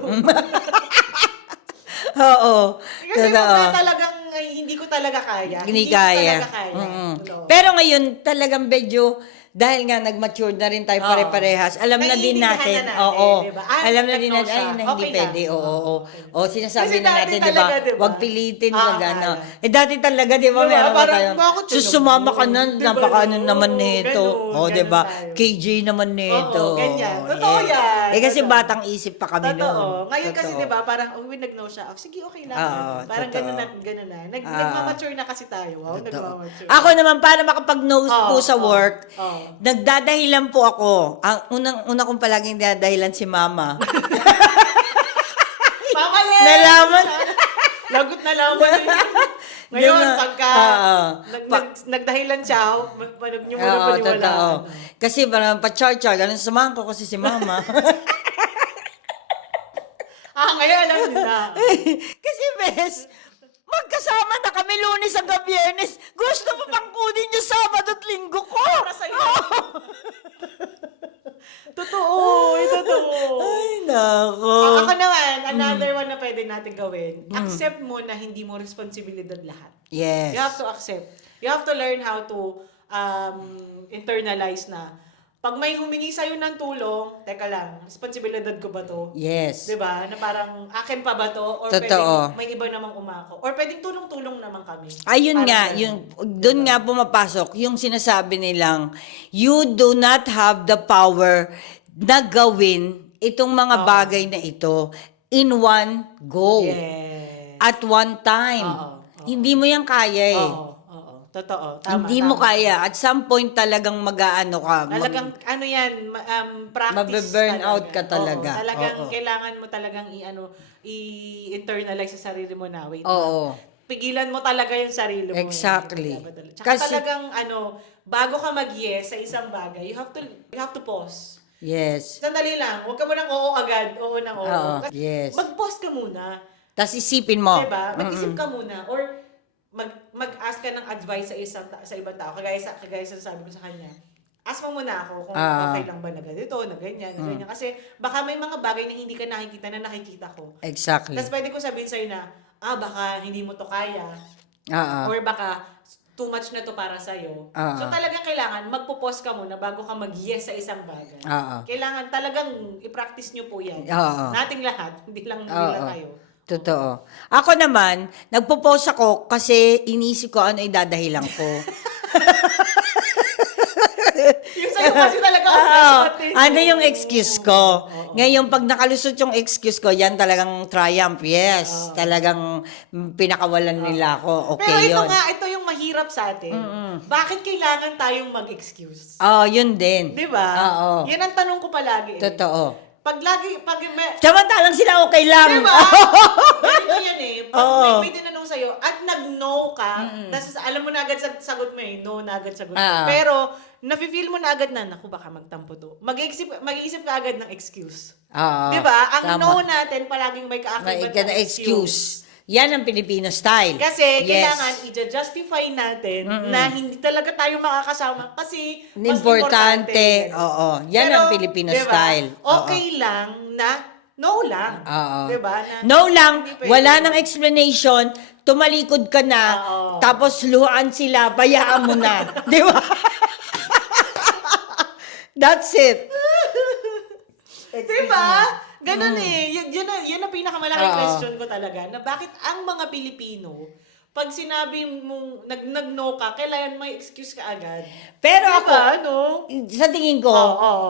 Oo. Kasi Totoo. talagang hindi ko talaga kaya. Hindi ko kaya. talaga kaya. Totoo. Pero ngayon, talagang medyo, dahil nga nag-mature na rin tayo Oo. pare-parehas, alam na din Naiintindihan natin. na natin, Oo. diba? Alam na din nag-know natin, siya. ay, na hindi Okay lang. pwede. Oo, oo. Okay. O, sinasabi Kasi na dati natin, talaga, diba? diba? Huwag pilitin, wag Ah, ano. kaya. Dati talaga, diba? Diba? Meron pa Parang, tayo. bakit yun? Sumama ka na, Diba? napaka-ano naman Oo, nito. ganun, O, diba? ganun tayo. KJ naman nito. Oo, ganyan. Oo, Totoo yes. yan. Eh, kasi Totoo. batang isip pa kami noon. Totoo. Ngayon kasi, Totoo. di ba, parang, nag-know siya. Sige, okay lang. Oo, Parang totoo. ganun na. Nagmamature na kasi tayo. Wow, Totoo. nagmamature. Ako naman, para makapag-nose po sa work, Oo. nagdadahilan po ako. Ang una kong palaging dinadahilan si mama. Mama Len! Nalaman. Lagot na laman. Ngayon, Diba? pagka Oo. nagdahilan siya, manog niyo muna Oo, paniwalaan. totoo. Kasi parang pa-char-char, ganun samahan ko kasi si mama. Ngayon alam nila. Kasi, bes, magkasama na kami Lunes hanggang Biyernes. Gusto mo pang kunin yung Sabado at Linggo ko. Para sa'yo. Totoo. Totoo. Ay, nako. Ako naman, another one na pwede natin gawin. Accept mo na hindi mo responsibilidad lahat. Yes. You have to accept. You have to learn how to internalize na pag may humingi sa'yo ng tulong, teka lang, responsibilidad ko ba to? Yes. Diba? Na parang, akin pa ba to? Or Totoo. pwedeng may iba namang umako? Or pwedeng tulong-tulong naman kami. Ayun Parang nga, ganun. yung doon nga pumapasok yung sinasabi nilang you do not have the power na gawin itong mga bagay na ito in one go. Yes. At one time. Oo. Hindi mo yan kaya eh. Oo. Totoo. Tama, Hindi mo tama. kaya. At some point talagang mag-aano ka. Talagang, ano yan, practice Mabe-burn out ka talaga. Oo, talagang Oo. kailangan mo talagang i-internalize sa sarili mo na, wait Oo. pigilan mo talaga yung sarili mo. Exactly. Tsaka Kasi- talagang, bago ka mag-yes sa isang bagay, you have to pause. Yes. Sandali lang, huwag ka mo nang oo agad, oo nang oo. Oo, yes. Mag-pause ka muna. Tapos isipin mo. Diba? Mag-isip ka muna. Or mag-ask ka ng advice sa ibang tao. Kagaya sa sabi ko sa kanya. Ask mo muna ako kung okay lang ba na ganito, na ganyan, na ganyan. Kasi baka may mga bagay na hindi ka nakikita na nakikita ko. Exactly. Tapos pwede ko sabihin sa'yo na, baka hindi mo to kaya. Oo. Or baka too much na to para sa'yo. So talagang kailangan magpo-pause ka muna bago ka mag-yes sa isang bagay. Oo. Kailangan talagang i-practice nyo po yan. Oo. Nating lahat, hindi lang kayo. Totoo. Ako naman, nagpo-post ako kasi inisip ko ano idadahilan ko. Yung sa'yo kasi talaga Ano yung excuse ko? Ngayon, pag nakalusot yung excuse ko, yan talagang triumph. Yes. Talagang pinakawalan nila ako. Okay, Pero yun. ito yung mahirap sa atin. Bakit kailangan tayong mag-excuse? Yun din. Di ba? Oo. Yan ang tanong ko palagi. Totoo. Pag Samantalang sila okay lang. diba? Ganito yan eh. Pag may tinanong sa'yo at nag-no ka, tapos alam mo na agad sagot mo no na agad sagot mo. Pero, nafe-feel mo na agad na, naku, baka magtampo to. Mag-iisip ka agad ng excuse. Oo. Diba? Ang Tama. no natin, palaging may kaakibat May na excuse. Yan ang Pilipino style. Kasi Yes. kailangan i-justify natin na hindi talaga tayo makakasama kasi mas Importante. Oo. Yan Pero, ang Filipino diba, style. Oo. Okay lang na no lang. Oo. Diba? No lang, hindi pwede. wala nang explanation, tumalikod ka na, tapos luhaan sila, bayaan mo na. Di ba? That's it. Diba? Ganun eh. Yun ang pinakamalaking question ko talaga. Na bakit ang mga Pilipino, pag sinabi mong nag-no ka, kailangan may excuse ka agad. Pero ako, Diba? No? sa tingin ko, Oo.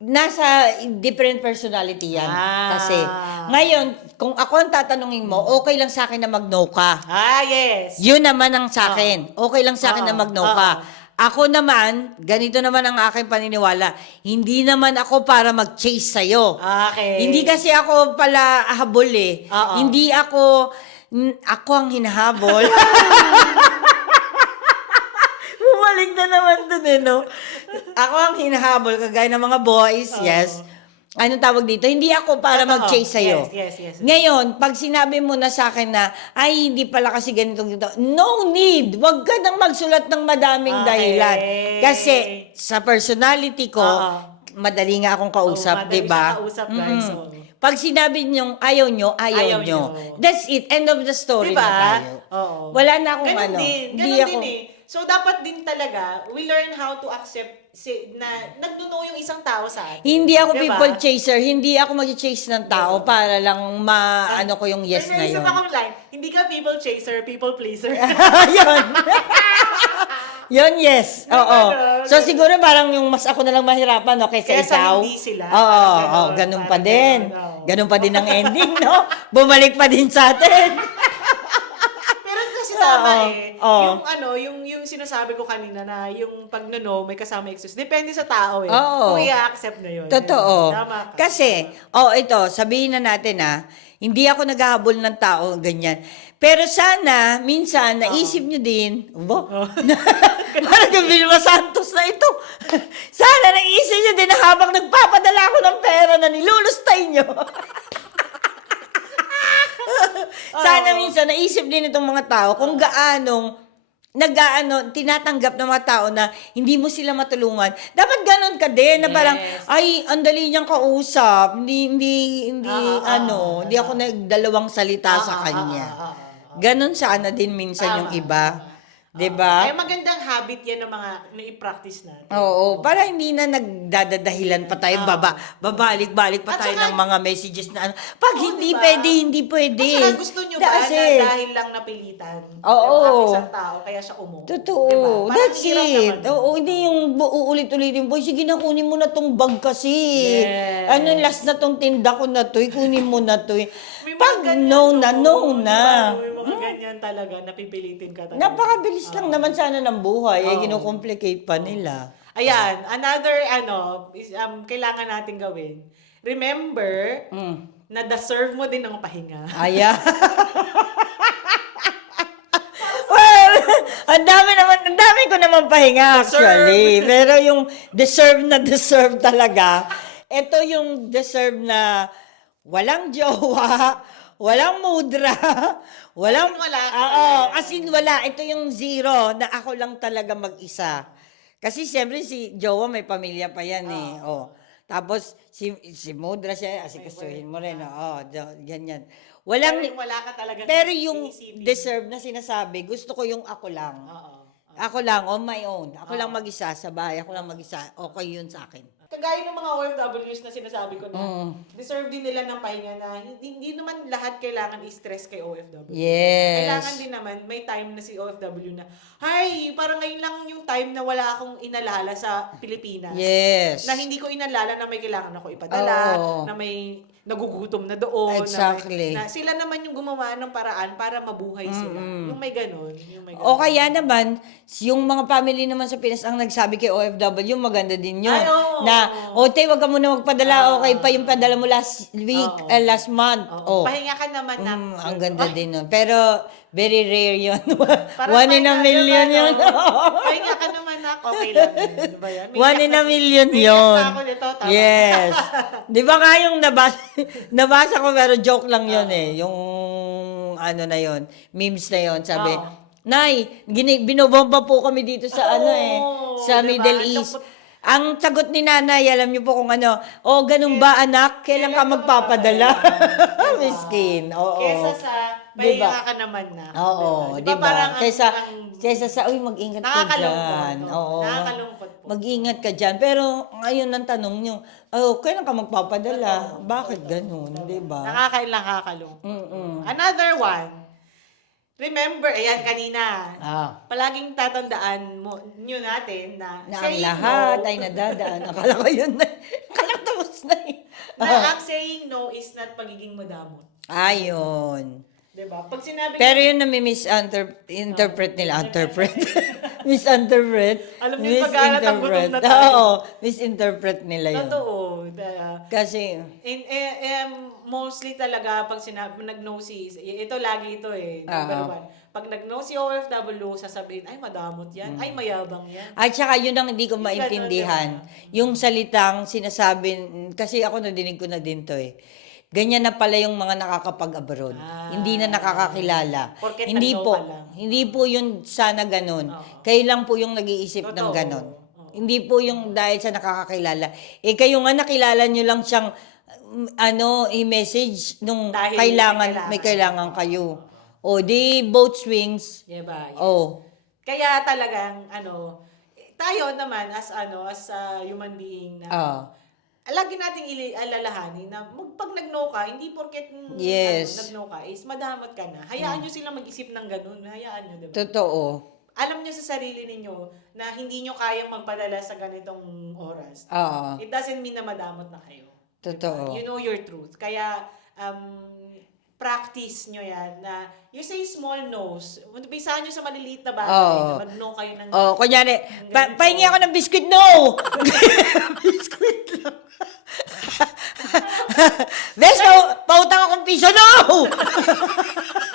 nasa different personality yan. Kasi, ngayon, kung ako ang tatanungin mo, okay lang sa akin na mag-no ka. Yes. Yun naman ang sa akin. Okay lang sa akin na mag-no ka. Ako naman, ganito naman ang aking paniniwala. Hindi naman ako para mag-chase sa'yo. Okay. Hindi kasi ako pala habol eh. Oo. Hindi ako ang hinahabol. Bumalik na naman dun eh, no? Ako ang hinahabol, kagaya ng mga boys, yes. Anong tawag dito? Hindi ako para Totoo. mag-chase sa'yo. Yes. Ngayon, pag sinabi mo na sa akin na, ay, hindi pala kasi ganito. No need! Huwag ka nang magsulat ng madaming dahilan. Kasi, sa personality ko, madali nga akong kausap, di ba? Madali siya kausap, guys. Pag sinabi niyong ayaw nyo. That's it. End of the story Diba? na tayo. Oo. Wala na akong Ganun ano. din. Hindi Ganun ako, din eh. So, dapat din talaga, we learn how to accept na nagnuno yung isang tao sa atin. Hindi ako Diba? people chaser. Hindi ako mag-chase ng tao para lang ano ko yung yes na May yun. isa pa akong line, hindi ka people chaser, people pleaser. Yun. Yun, yes. Oo. Ganun. So, siguro parang yung mas ako na lang mahirapan, no? Kaysa Kesa ikaw. hindi sila. Oo, Parang ganun ganun, pa din. parang ganun. Ganun pa din ang ending, no? Bumalik pa din sa atin. Pero kasi tama Oo. Yung sinasabi ko kanina na yung pag no, may kasama excuse. Depende sa tao eh. Oo. Kung i-accept na yun. Totoo. Tama ka. Kasi, ito, sabihin na natin hindi ako naghahabol ng tao, ganyan. Pero sana, minsan, naisip nyo din, parang yung Vilma Santos na ito. Sana naisip nyo din na habang nagpapadala ako ng pera na nilulustay nyo. Sana minsan naisip din itong mga tao kung tinatanggap ng mga tao na hindi mo sila matulungan. Dapat ganon ka din na parang, ay, ang dali niyang kausap. Hindi ako nagdalawang salita sa kanya. Ganon sana din minsan yung iba. 'Di ba? Ay, magandang habit yan ng mga na-i-practice natin. Oo, para hindi na nagdadahilan pa tayo, babalik-balik pa At tayo saka- ng mga messages na ano. Pag hindi diba? pwede, hindi pwede. At saka gusto nyo ba That's na it. dahil lang napilitan Oo. ang isang tao, kaya siya umuwi? Totoo. Diba? Parang That's hirap it. naman. Oo, hindi yung uulit-ulitin, boy, sige na, kunin mo na tong bag kasi. Yes. Ano, last na tong tinda ko na to, kunin mo na to. May mga Pag ganyan, no na, no Diba? na. May mga ganyan talaga, napipilitin ka talaga. Napakabilis lang naman sana ng buhay, ginukomplicate pa nila. Ayan, another is, kailangan natin gawin. Remember na deserve mo din ng pahinga. Aya. Well, ang dami ko naman pahinga actually. Pero yung deserve talaga, ito yung deserve na walang jowa, walang mudra, walang As in, wala. as in wala. Ito yung zero na ako lang talaga mag-isa. Kasi siyempre si jowa may pamilya pa yan eh. Oh. Tapos si mudra siya, asikasuhin mo rin. Ganyan. Walang Pero wala ka talaga. pero yung iisipin. deserve na sinasabi, gusto ko yung ako lang. Oo. Ako lang, on my own. Ako lang mag-isa sa bahay. Ako lang mag-isa. Okay yun sa akin. Kagaya ng mga OFWs na sinasabi ko na deserve din nila ng pahinga na hindi naman lahat kailangan i-stress kay OFW. Kailangan Yes. din naman may time na si OFW na, "Hay, parang ngayon lang yung time na wala akong inalala sa Pilipinas." Yes. Na hindi ko inalala na may kailangan ako ipadala, Oo. na may nagugutom na doon. Exactly. Na sila naman yung gumawa ng paraan para mabuhay sila. Yung may ganun. O kaya naman, yung mga family naman sa Pinas ang nagsabi kay OFW, maganda din yun. Ay, oo. Na, te, wag ka muna magpadala. Okay pa yung padala mo last week, last month. Oo. Pahinga ka naman na. Ang ganda din nun. Pero, very rare yun. Parang One in a pahinga, million diba, yun. no? Pahinga ka naman na. Okay lang yun. Diba yan? May One iyak in a na- million may iyak yun. na ako nito, tama. Yes. Di ba nga yung nabasa ko, pero joke lang yun eh. Yung ano na yun, memes na yun. Sabi, Nay, binobomba po kami dito sa sa diba? Middle East. Ang sagot ni nanay, alam niyo po kung ano, ganun ba anak? Kailan ka magpapadala? Miskin. Oo. Kesa sa Diba? pahinga ka naman na. Oo, Diba? diba? Parang Kesa sa, uy, mag-ingat ka nakakalungkot. dyan. Oo. Nakakalungkot po. Mag-ingat ka dyan. Pero ngayon ang tanong nyo, kailan ka magpapadala? Bakit ganun? Diba? Nakakalungkot. Another one. Remember, ayan kanina. Palaging tatandaan mo nyo natin na, Na ang saying lahat no, ay nadadaan. Akala ko yun na. Akala ko tapos na eh. na ang saying no is not pagiging madamot. Ayun. Diba? Pag sinabi Pero yun na misinterpret nila. Misinterpret. Alam niyo yung pag-aalat ang gutom na tayo. Oo. Misinterpret nila yun. totoo. Kasi, Mostly talaga pag nag-no si, ito lagi ito eh, number one. Pag nag-no si OFW, sasabihin, ay madamot yan, ay mayabang yan. at saka yun ang hindi ko maintindihan. Yung salitang sinasabi, kasi ako nadinig ko na din to eh. Ganyan na pala yung mga nakakapag-abroad. Hindi na nakakakilala. Porket Hindi nag-no po. ka lang. Hindi po yun sana ganun. Kayo lang po yung nag-iisip ng Totoo. ganun. Hindi po yung dahil sa nakakakilala. Kayo nga nakilala nyo lang siyang i-message nung Dahil may kailangan kayo. O di both swings. Diba? Yes. Oh. Kaya talagang, tayo naman as human being na, lagi nating alalahanin na pag nag-no ka, hindi porket Yes. nag-no ka is madamot ka na. Hayaan nyo sila mag-isip ng ganun. Hayaan nyo, diba? Totoo. Alam nyo sa sarili ninyo na hindi nyo kayang magpadala sa ganitong oras. Oo. It doesn't mean na madamot na kayo. Totoo. You know your truth. Kaya, practice nyo yan na you say small no's. Bisahan nyo sa maliliit na bagay na mag-no kayo ng... Kunyari, pahingi ako ng biscuit, no! Biscuit lang. Bes, pautang akong piso, no!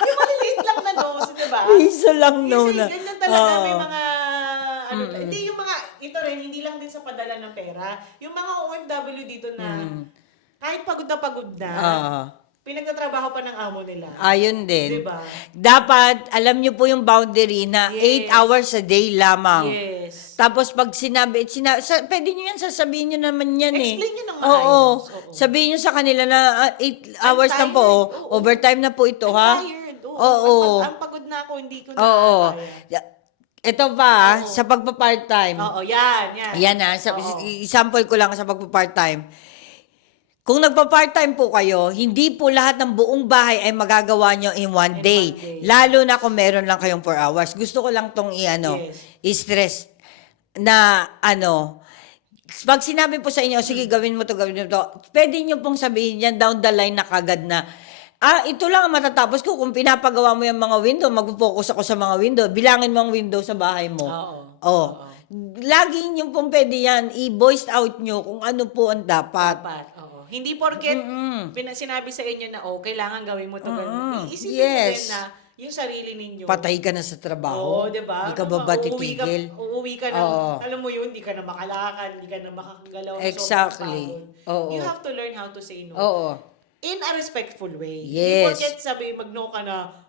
Yung maliliit lang na no's, diba? Piso lang, no Kasi na. ganyan talaga, may mga... Hindi yung mga... Ito rin, hindi lang din sa padala ng pera. Yung mga OFW dito na kahit pagod na, pinagtatrabaho pa ng amo nila. Ayun din. Diba? Dapat, alam niyo po yung boundary na 8 Yes. hours a day lamang. Yes. Tapos pag pwede niyo yan, sasabihin niyo naman yan eh. Explain niyo ng Oo. maayos. Oo. Sabihin niyo sa kanila na 8 hours lang po. tired. Oh. Oo. Overtime na po ito, ha? I'm tired. Oo. Ang pagod na ako, hindi ko na Oo. kaya. Ito pa, Oo. sa pagpa-part-time. Oo, yan. Yan na, Oo. example ko lang sa pagpa-part-time. Kung nagpa-part-time po kayo, hindi po lahat ng buong bahay ay magagawa nyo in one day. one day. Lalo na kung meron lang kayong 4 hours. Gusto ko lang tong i-stress na pag sinabi po sa inyo, sige, gawin mo to, pwede nyo pong sabihin yan down the line na kagad na, ito lang ang matatapos ko. Kung pinapagawa mo yung mga window, mag-focus ako sa mga window. Bilangin mo ang window sa bahay mo. Oo. Lagi nyo pong pwede yan, i-voice out nyo kung ano po ang dapat. Oo. Hindi porket sinabi sa inyo na, kailangan gawin mo to. Iisipin mo Yes. din na yung sarili ninyo. Patay ka na sa trabaho. Oo, diba? Hindi ka ba titigil? Uuwi ka na, Oo. alam mo yun, hindi ka na makalakad, hindi ka na makakagalaw. na Exactly. sobrang pagod. Oo. You have to learn how to say no. Oo. In a respectful way. Yes. Hindi porket sabi, mag-no ka na,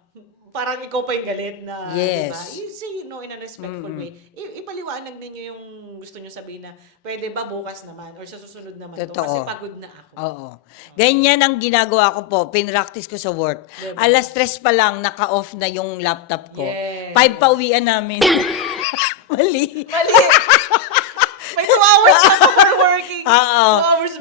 parang ikaw pa yung galit na, Yes. diba? You say no in a respectful way. Ipaliwanag ninyo yung gusto nyo sabihin na, pwede ba bukas naman or sa susunod naman to Totoo. kasi pagod na ako. Oo. Ganyan ang ginagawa ko po. Pinractice ko sa work. Diba? Alas 3 pa lang, naka-off na yung laptop ko. Yes. 5 pa uwian namin. Mali. Mali! May 2 hours ako for working. Oo. 2 hours.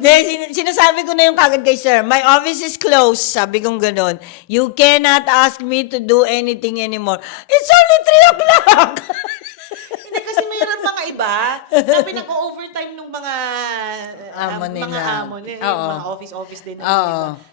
Sinasabi ko na yung kagad kay sir, my office is closed. Sabi kong ganun. You cannot ask me to do anything anymore. It's only 3 o'clock. Hindi kasi mayroon mga iba na pinag-overtime ng mga Amo nila. mga amo nila, Oo. yung mga office din ng Oo. iba.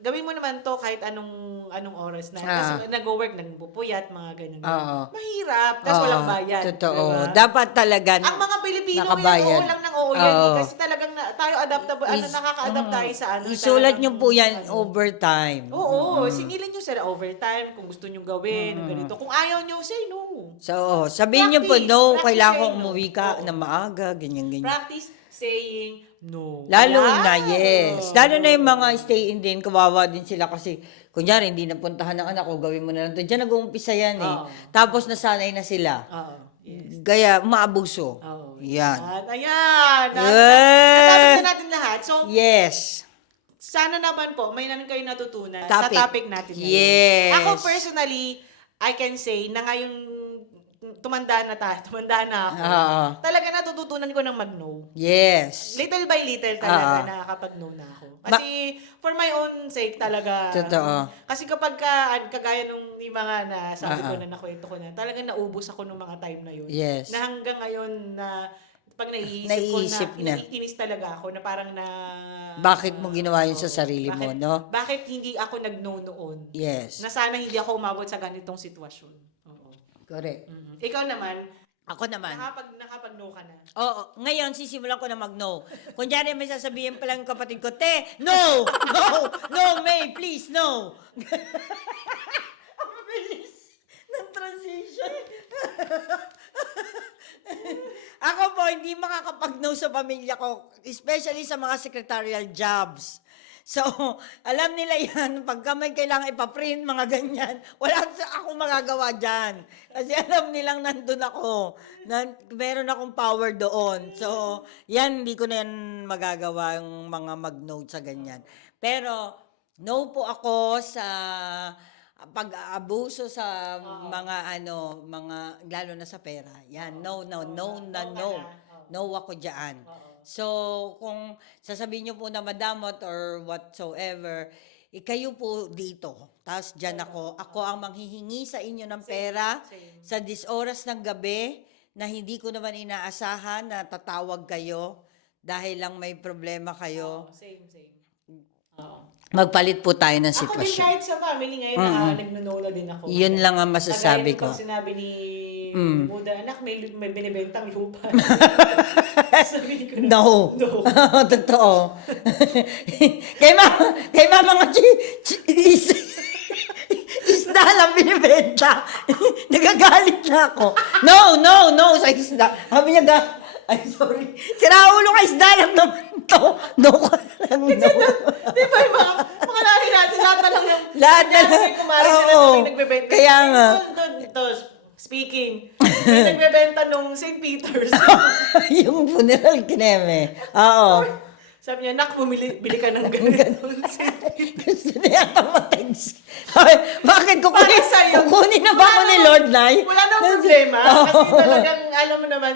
Gawin mo naman to kahit anong oras na. Kasi nag-work, nagpupuyat, mga ganun. Oo. Mahirap, kasi walang bayad. Totoo. Diba? Dapat talaga. Ang mga Pilipino, nakabayad. yan, oo lang ng oo yan. Oo. Kasi talagang tayo adaptable, nakaka-adapt tayo sa ano. Isulat talagang, nyo po yan ano. overtime. Oo, singilin nyo sila overtime kung gusto nyo gawin, ganito. Kung ayaw nyo, say no. So, sabihin nyo po, no, Practice kailangan kong saying no. umuwi ka Oo. na maaga, ganyan-ganyan. Practice saying no. Lalo Ayan. na, yes. Lalo na yung mga stay-in din, kawawa din sila kasi, kunyari, hindi napuntahan ng anak ko, gawin mo na lang to. Diyan nag-uumpisa yan eh. Oo. Tapos nasanay na sila. Oo. Yes. Kaya, maabuso. Oo. Yan. Ayan. Yeah. Natapos na natin lahat. So, Yes. sana naman po, may naman kayo natutunan Topic. sa topic natin ngayon. Yes. Ako personally, I can say na ngayong tumanda na ako. Oo. Talaga natututunan ko ng mag-no. Yes. Little by little talaga nakakapag-no na ako. Kasi for my own sake talaga. Totoo. Kasi kapag kagaya nung yung mga sabi ko na nakwento ko na, talagang naubos ako nung mga time na yun. Yes. Na hanggang ngayon na pag Naiisip ko na. na, inis talaga ako na parang na... Bakit mo ginawa yun sa Oo. sarili mo, no? Bakit hindi ako nag-no noon? Yes. Na sana hindi ako umabot sa ganitong sitwasyon. Oo. Correct. Ikaw naman, Ako naman. nakapag-no ka na. Oo, ngayon sisimulan ko na mag-no. Kunyari may sasabihin pa lang yung kapatid ko, Te, no! No! No, May, please, no! Ang bilis ng transition. Ako po, hindi makakapag-no sa pamilya ko, especially sa mga secretarial jobs. So, alam nila yan, pagka may kailangan ipaprint, mga ganyan, wala akong magagawa dyan. Kasi alam nilang nandun ako, meron akong power doon. So, yan, hindi ko na yan magagawa yung mga mag-note sa ganyan. Pero, no po ako sa pag-aabuso sa mga lalo na sa pera. Yan, no. No ako dyan. So, kung sasabihin nyo po na madamot or whatsoever, kayo po dito. Tapos dyan ako. Ako ang manghihingi sa inyo ng pera sa 10 oras ng gabi na hindi ko naman inaasahan na tatawag kayo dahil lang may problema kayo. Same. Magpalit po tayo ng Ako din sitwasyon. kahit sa family ngayon, nagno-no na din ako. Yun lang ang masasabi ko. Pag sinabi ni Buda, anak, may binibentang lupa. Sabihin ko na, No. no. Totoo. kay mama nga isda lang binibenta. Nagagalit na ako. No, sa isda. Sabi niya, ay, sorry. Siraulo ka, isda lang naman to. No ka lang, no. Di ba yung mga lari natin lang yung... Lahat na lang. May kumari na Oo. may nagbebenta. Kaya nga. Ito, speaking, may nagbebenta nung St. Peter's. Yung funeral kineme. Oo. Sabi niya, nak, bili ka ng ganito. Gusto niya ka-text. Bakit kukunin? Para sa'yo. Kukunin na ba ako ni Lord Nay? Wala nang problema. Kasi talagang, alam mo naman,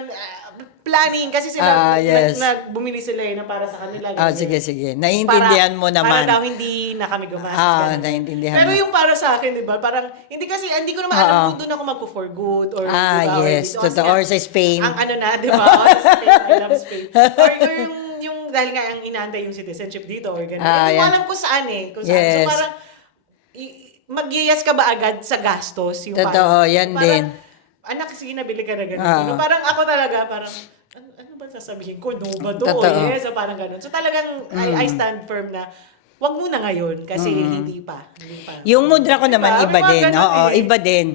planning. Kasi sila, yes. bumili sila na para sa kanila. Sige. Naiintindihan mo naman. Para daw hindi na kami gumastos. Naiintindihan Pero mo. yung para sa akin, di ba? Parang, hindi ko naman alam kung doon ako magpo-for good. Or, di ba, Yes. or dito. Kasi Or sa Spain. ang ano na, di ba? Or sa Spain. I love Spain. Or yung dahil nga ang inaantay yung citizenship dito or gano'n. Hindi ko yan. alam kung saan Kung saan. Yes. So parang, mag-yes ka ba agad sa gastos? Yung Totoo, parang, yan parang, din. Anak, sige, nabili ka na gano'n. Parang ako talaga, parang, ano ba sasabihin ko? No ba do? Totoo. Yes, so parang gano'n. So talagang, I stand firm na, wag muna ngayon kasi hindi pa. Yung mudra ko naman Diba? iba May mga din. ganun Oo, eh. iba din.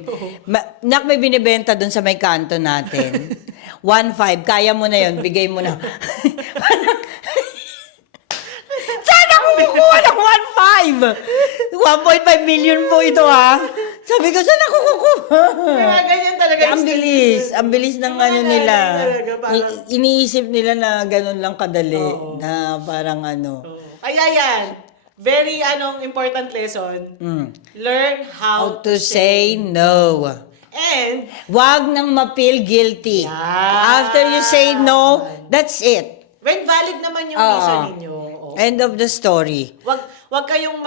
Nak, may binibenta dun sa may kanto natin. 1.5, kaya mo na yun, bigay mo na. Saan ako kukuha ng 1.5? 1.5 million po ito ha. Sabi ko, saan ako kukuha? Kaya ganyan talaga. Ang bilis ng ano nila. Talaga, parang, Iniisip nila na ganun lang kadali. Oo. Na parang ano. Kaya yan, very important lesson. Learn How how to say no. and Wag nang ma-feel guilty. Yan. After you say no, that's it. when valid naman yung Oo. reason ninyo. End of the story. Wag kayong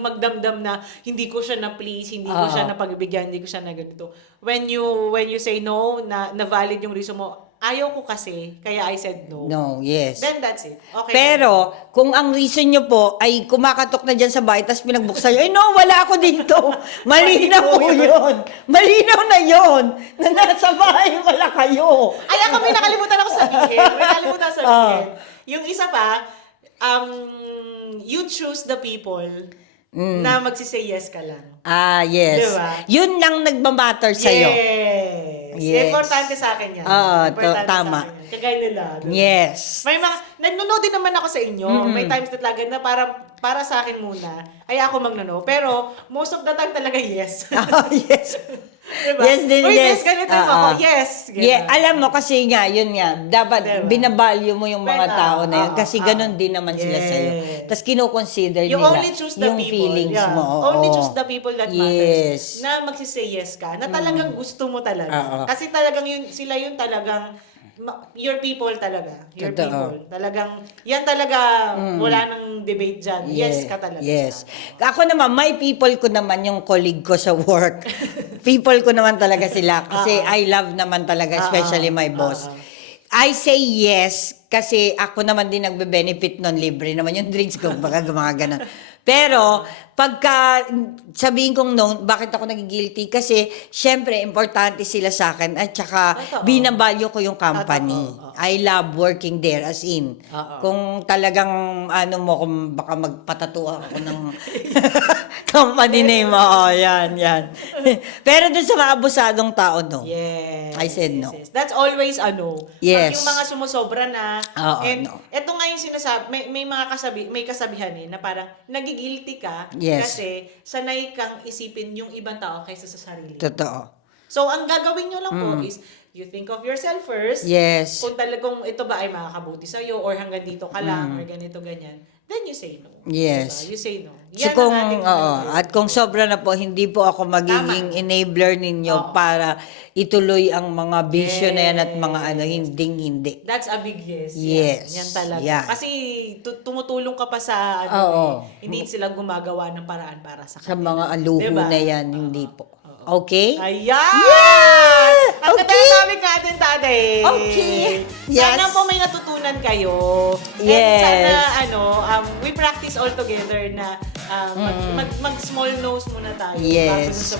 magdamdam na hindi ko siya na-please, hindi ko siya napagbigyan, hindi ko siya na ganito. When you say no, na valid yung reason mo, ayaw ko kasi, kaya I said no. No, yes. Then that's it. Okay. Pero, kung ang reason nyo po ay kumakatok na dyan sa bahay, tapos pinagbuksan nyo, no, wala ako dito. Malinaw po yun. Malinaw na yun. Na nasa bahay, wala kayo. Ay, ako may nakalimutan ako sabihin. May nakalimutan ako sabihin. Yung isa pa, you choose the people na magsisay yes ka lang. Yes. Diba? Yun lang nagmamatter sa'yo. Yes. Importante sa akin yan. Importante tama. Sa akin yan. Kagaya nila. Diba? Yes. May mga, nanonood din naman ako sa inyo. May times na talaga na para sa akin muna, ay ako magnono. Pero, most of the time talaga yes. Yes. Diba? Yes din, Uy, yes. ganito yung ako. Yes. Ganun. Yeah, alam mo kasi nga, yun nga, dapat Diba? binabalyo mo yung mga Diba? tao na yun kasi ganun din naman sila Yes. sa'yo. Tapos kino-consider You nila only choose the yung people. feelings Yeah. mo. Oo. Only choose the people that Yes. matters. Na magsisay yes ka. Na talagang gusto mo talaga. Oo. Kasi talagang sila yun talagang your people talaga. Your Totoo. people. Talagang, yan talaga, wala nang debate dyan. Yes ka talaga. Yes. Ako naman, my people ko naman yung colleague ko sa work. People ko naman talaga sila kasi I love naman talaga, especially my boss. I say yes kasi ako naman din nagbe-benefit nun, libre naman yung drinks ko, baka mga ganun. Pero, pagka sabihin kong no, bakit ako nagigilty? Kasi, syempre, importante sila sa akin at saka Totoo. binabalyo ko yung company. Totoo. I love working there, as in. Kung talagang, ano mo, kung baka magpatatua ako ng company name, oo, yan. Pero dun sa mga abusadong tao, no. Yes. I said no. Yes. That's always a no. Yes. Pag yung mga sumusobra na, Oo, and no. eto nga yung sinasabi, may mga may kasabihan na parang nagigilty ka Yes. kasi sanay kang isipin yung ibang tao kaysa sa sarili. Totoo. So, ang gagawin nyo lang po is, you think of yourself first. Yes. Kung talagang ito ba ay makakabuti sa'yo or hanggang dito ka lang or ganito, ganyan. Then you say no. Yes. Diba? You say no. So Yan kung, ang ating at kung sobra na po, hindi po ako magiging enabler ninyo para ituloy ang mga bisyo na yan at mga ano, hindi. That's a big yes. Yes. Yan talaga. Yeah. Kasi tumutulong ka pa sa ano, Oo. hindi sila gumagawa ng paraan para sa Sa kanila. mga aluho Diba? na yan, hindi po. Okay? Ayan! Yeah! Ang Okay! ganda namin natin, tatay. Okay. Yes. Sana po may natutunan kayo. Yes. And sana, we practice all together na mag small nose muna tayo. Yes. Bago dun sa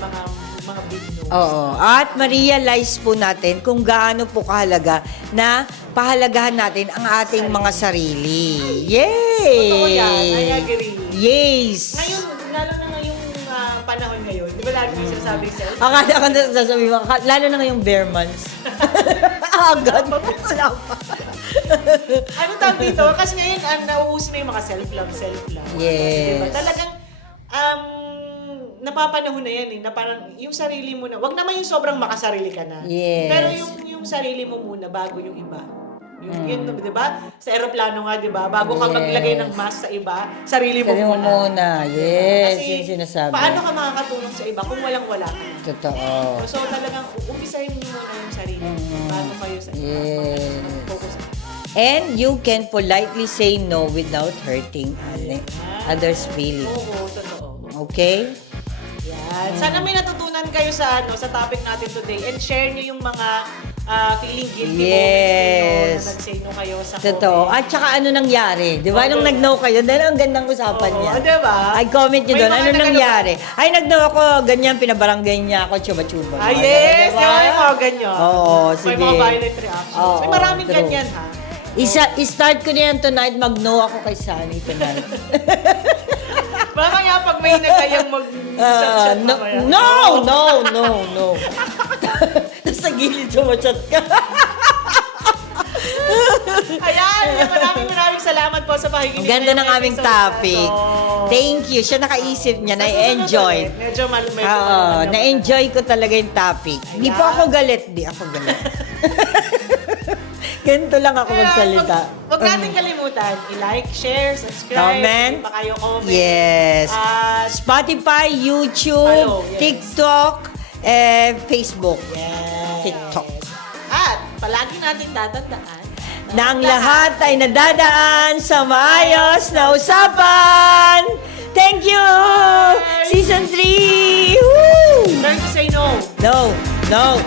mga big nose. Oo. At ma-realize po natin kung gaano po kahalaga na pahalagahan natin ang ating mga sarili. Yay! Totoo yan. I agree. Yes! Ngayon, lalo na ngayong panahon ngayon, di ba lagi yung sinasabi sa'yo? Akala ko na sasabihin mo, lalo na ngayong bare months. Agad. Wala pa. Ano tawag dito? Kasi ngayon, nauuso na yung mga self-love. Yes. Diba? Talagang, napapanahon na yan eh, na parang yung sarili mo na, wag naman yung sobrang makasarili ka na. Yes. Pero yung sarili mo muna bago yung iba. Yun, di ba? Sa eroplano nga, di ba? Bago ka Yes. maglagay ng mask sa iba, sarili mo Sarili mo muna. muna. Yes, Kasi, yung sinasabi. paano ka makakatulong sa iba kung walang-wala ka? Totoo. So talagang umpisahin niyo muna yung sarili. Bago kayo sa iba. Yes. Focus. And you can politely say no without hurting others' feelings. Oo, totoo. Okay? Yan. Sana may natutunan kayo sa sa topic natin today and share niyo yung mga feeling guilty Yes. moments niyo na nag-say no kayo sa Totoo. comment. At saka ano nangyari? Di ba? Nung nag-no kayo, dahil ang gandang usapan Oo, niya. di ba? Ay, comment nyo May doon. mga Ano nag-ano nangyari? Ay, nag-no ako. Ganyan, pinabarangay niya ako. Chuba-chuba. Ah, yes! Diba? Yung mga ganyan. Oo, May sige. mga violent reactions. Oo, may maraming true. ganyan, ha? I-start ko na yan tonight. Mag-no ako kay Sunny tonight. Baka nga pag may nagayang mag-chat-chat no, mamaya. no. Tapos sa gilid sumachat ka. Ayan! Maraming salamat po sa pakikinig. Ang ganda ng ngayong aming episode na topic. to. Thank you. Siya nakaisip niya. Sa susunod Na-enjoy. ulit, Medyo Oo, na-enjoy ko talaga yung topic. Di po Ayan. ako galit. Di ako galit. Ganito lang ako magsalita. Huwag natin kalimutan, i-like, share, subscribe, Comment. hindi pa kayo comment. Yes. At Spotify, YouTube, Follow, yes. TikTok, Facebook. TikTok. At palagi natin tatandaan Na ang lahat ay nadadaan sa maayos na usapan. Thank you! Season 3! Woo! learn to say no. No, no.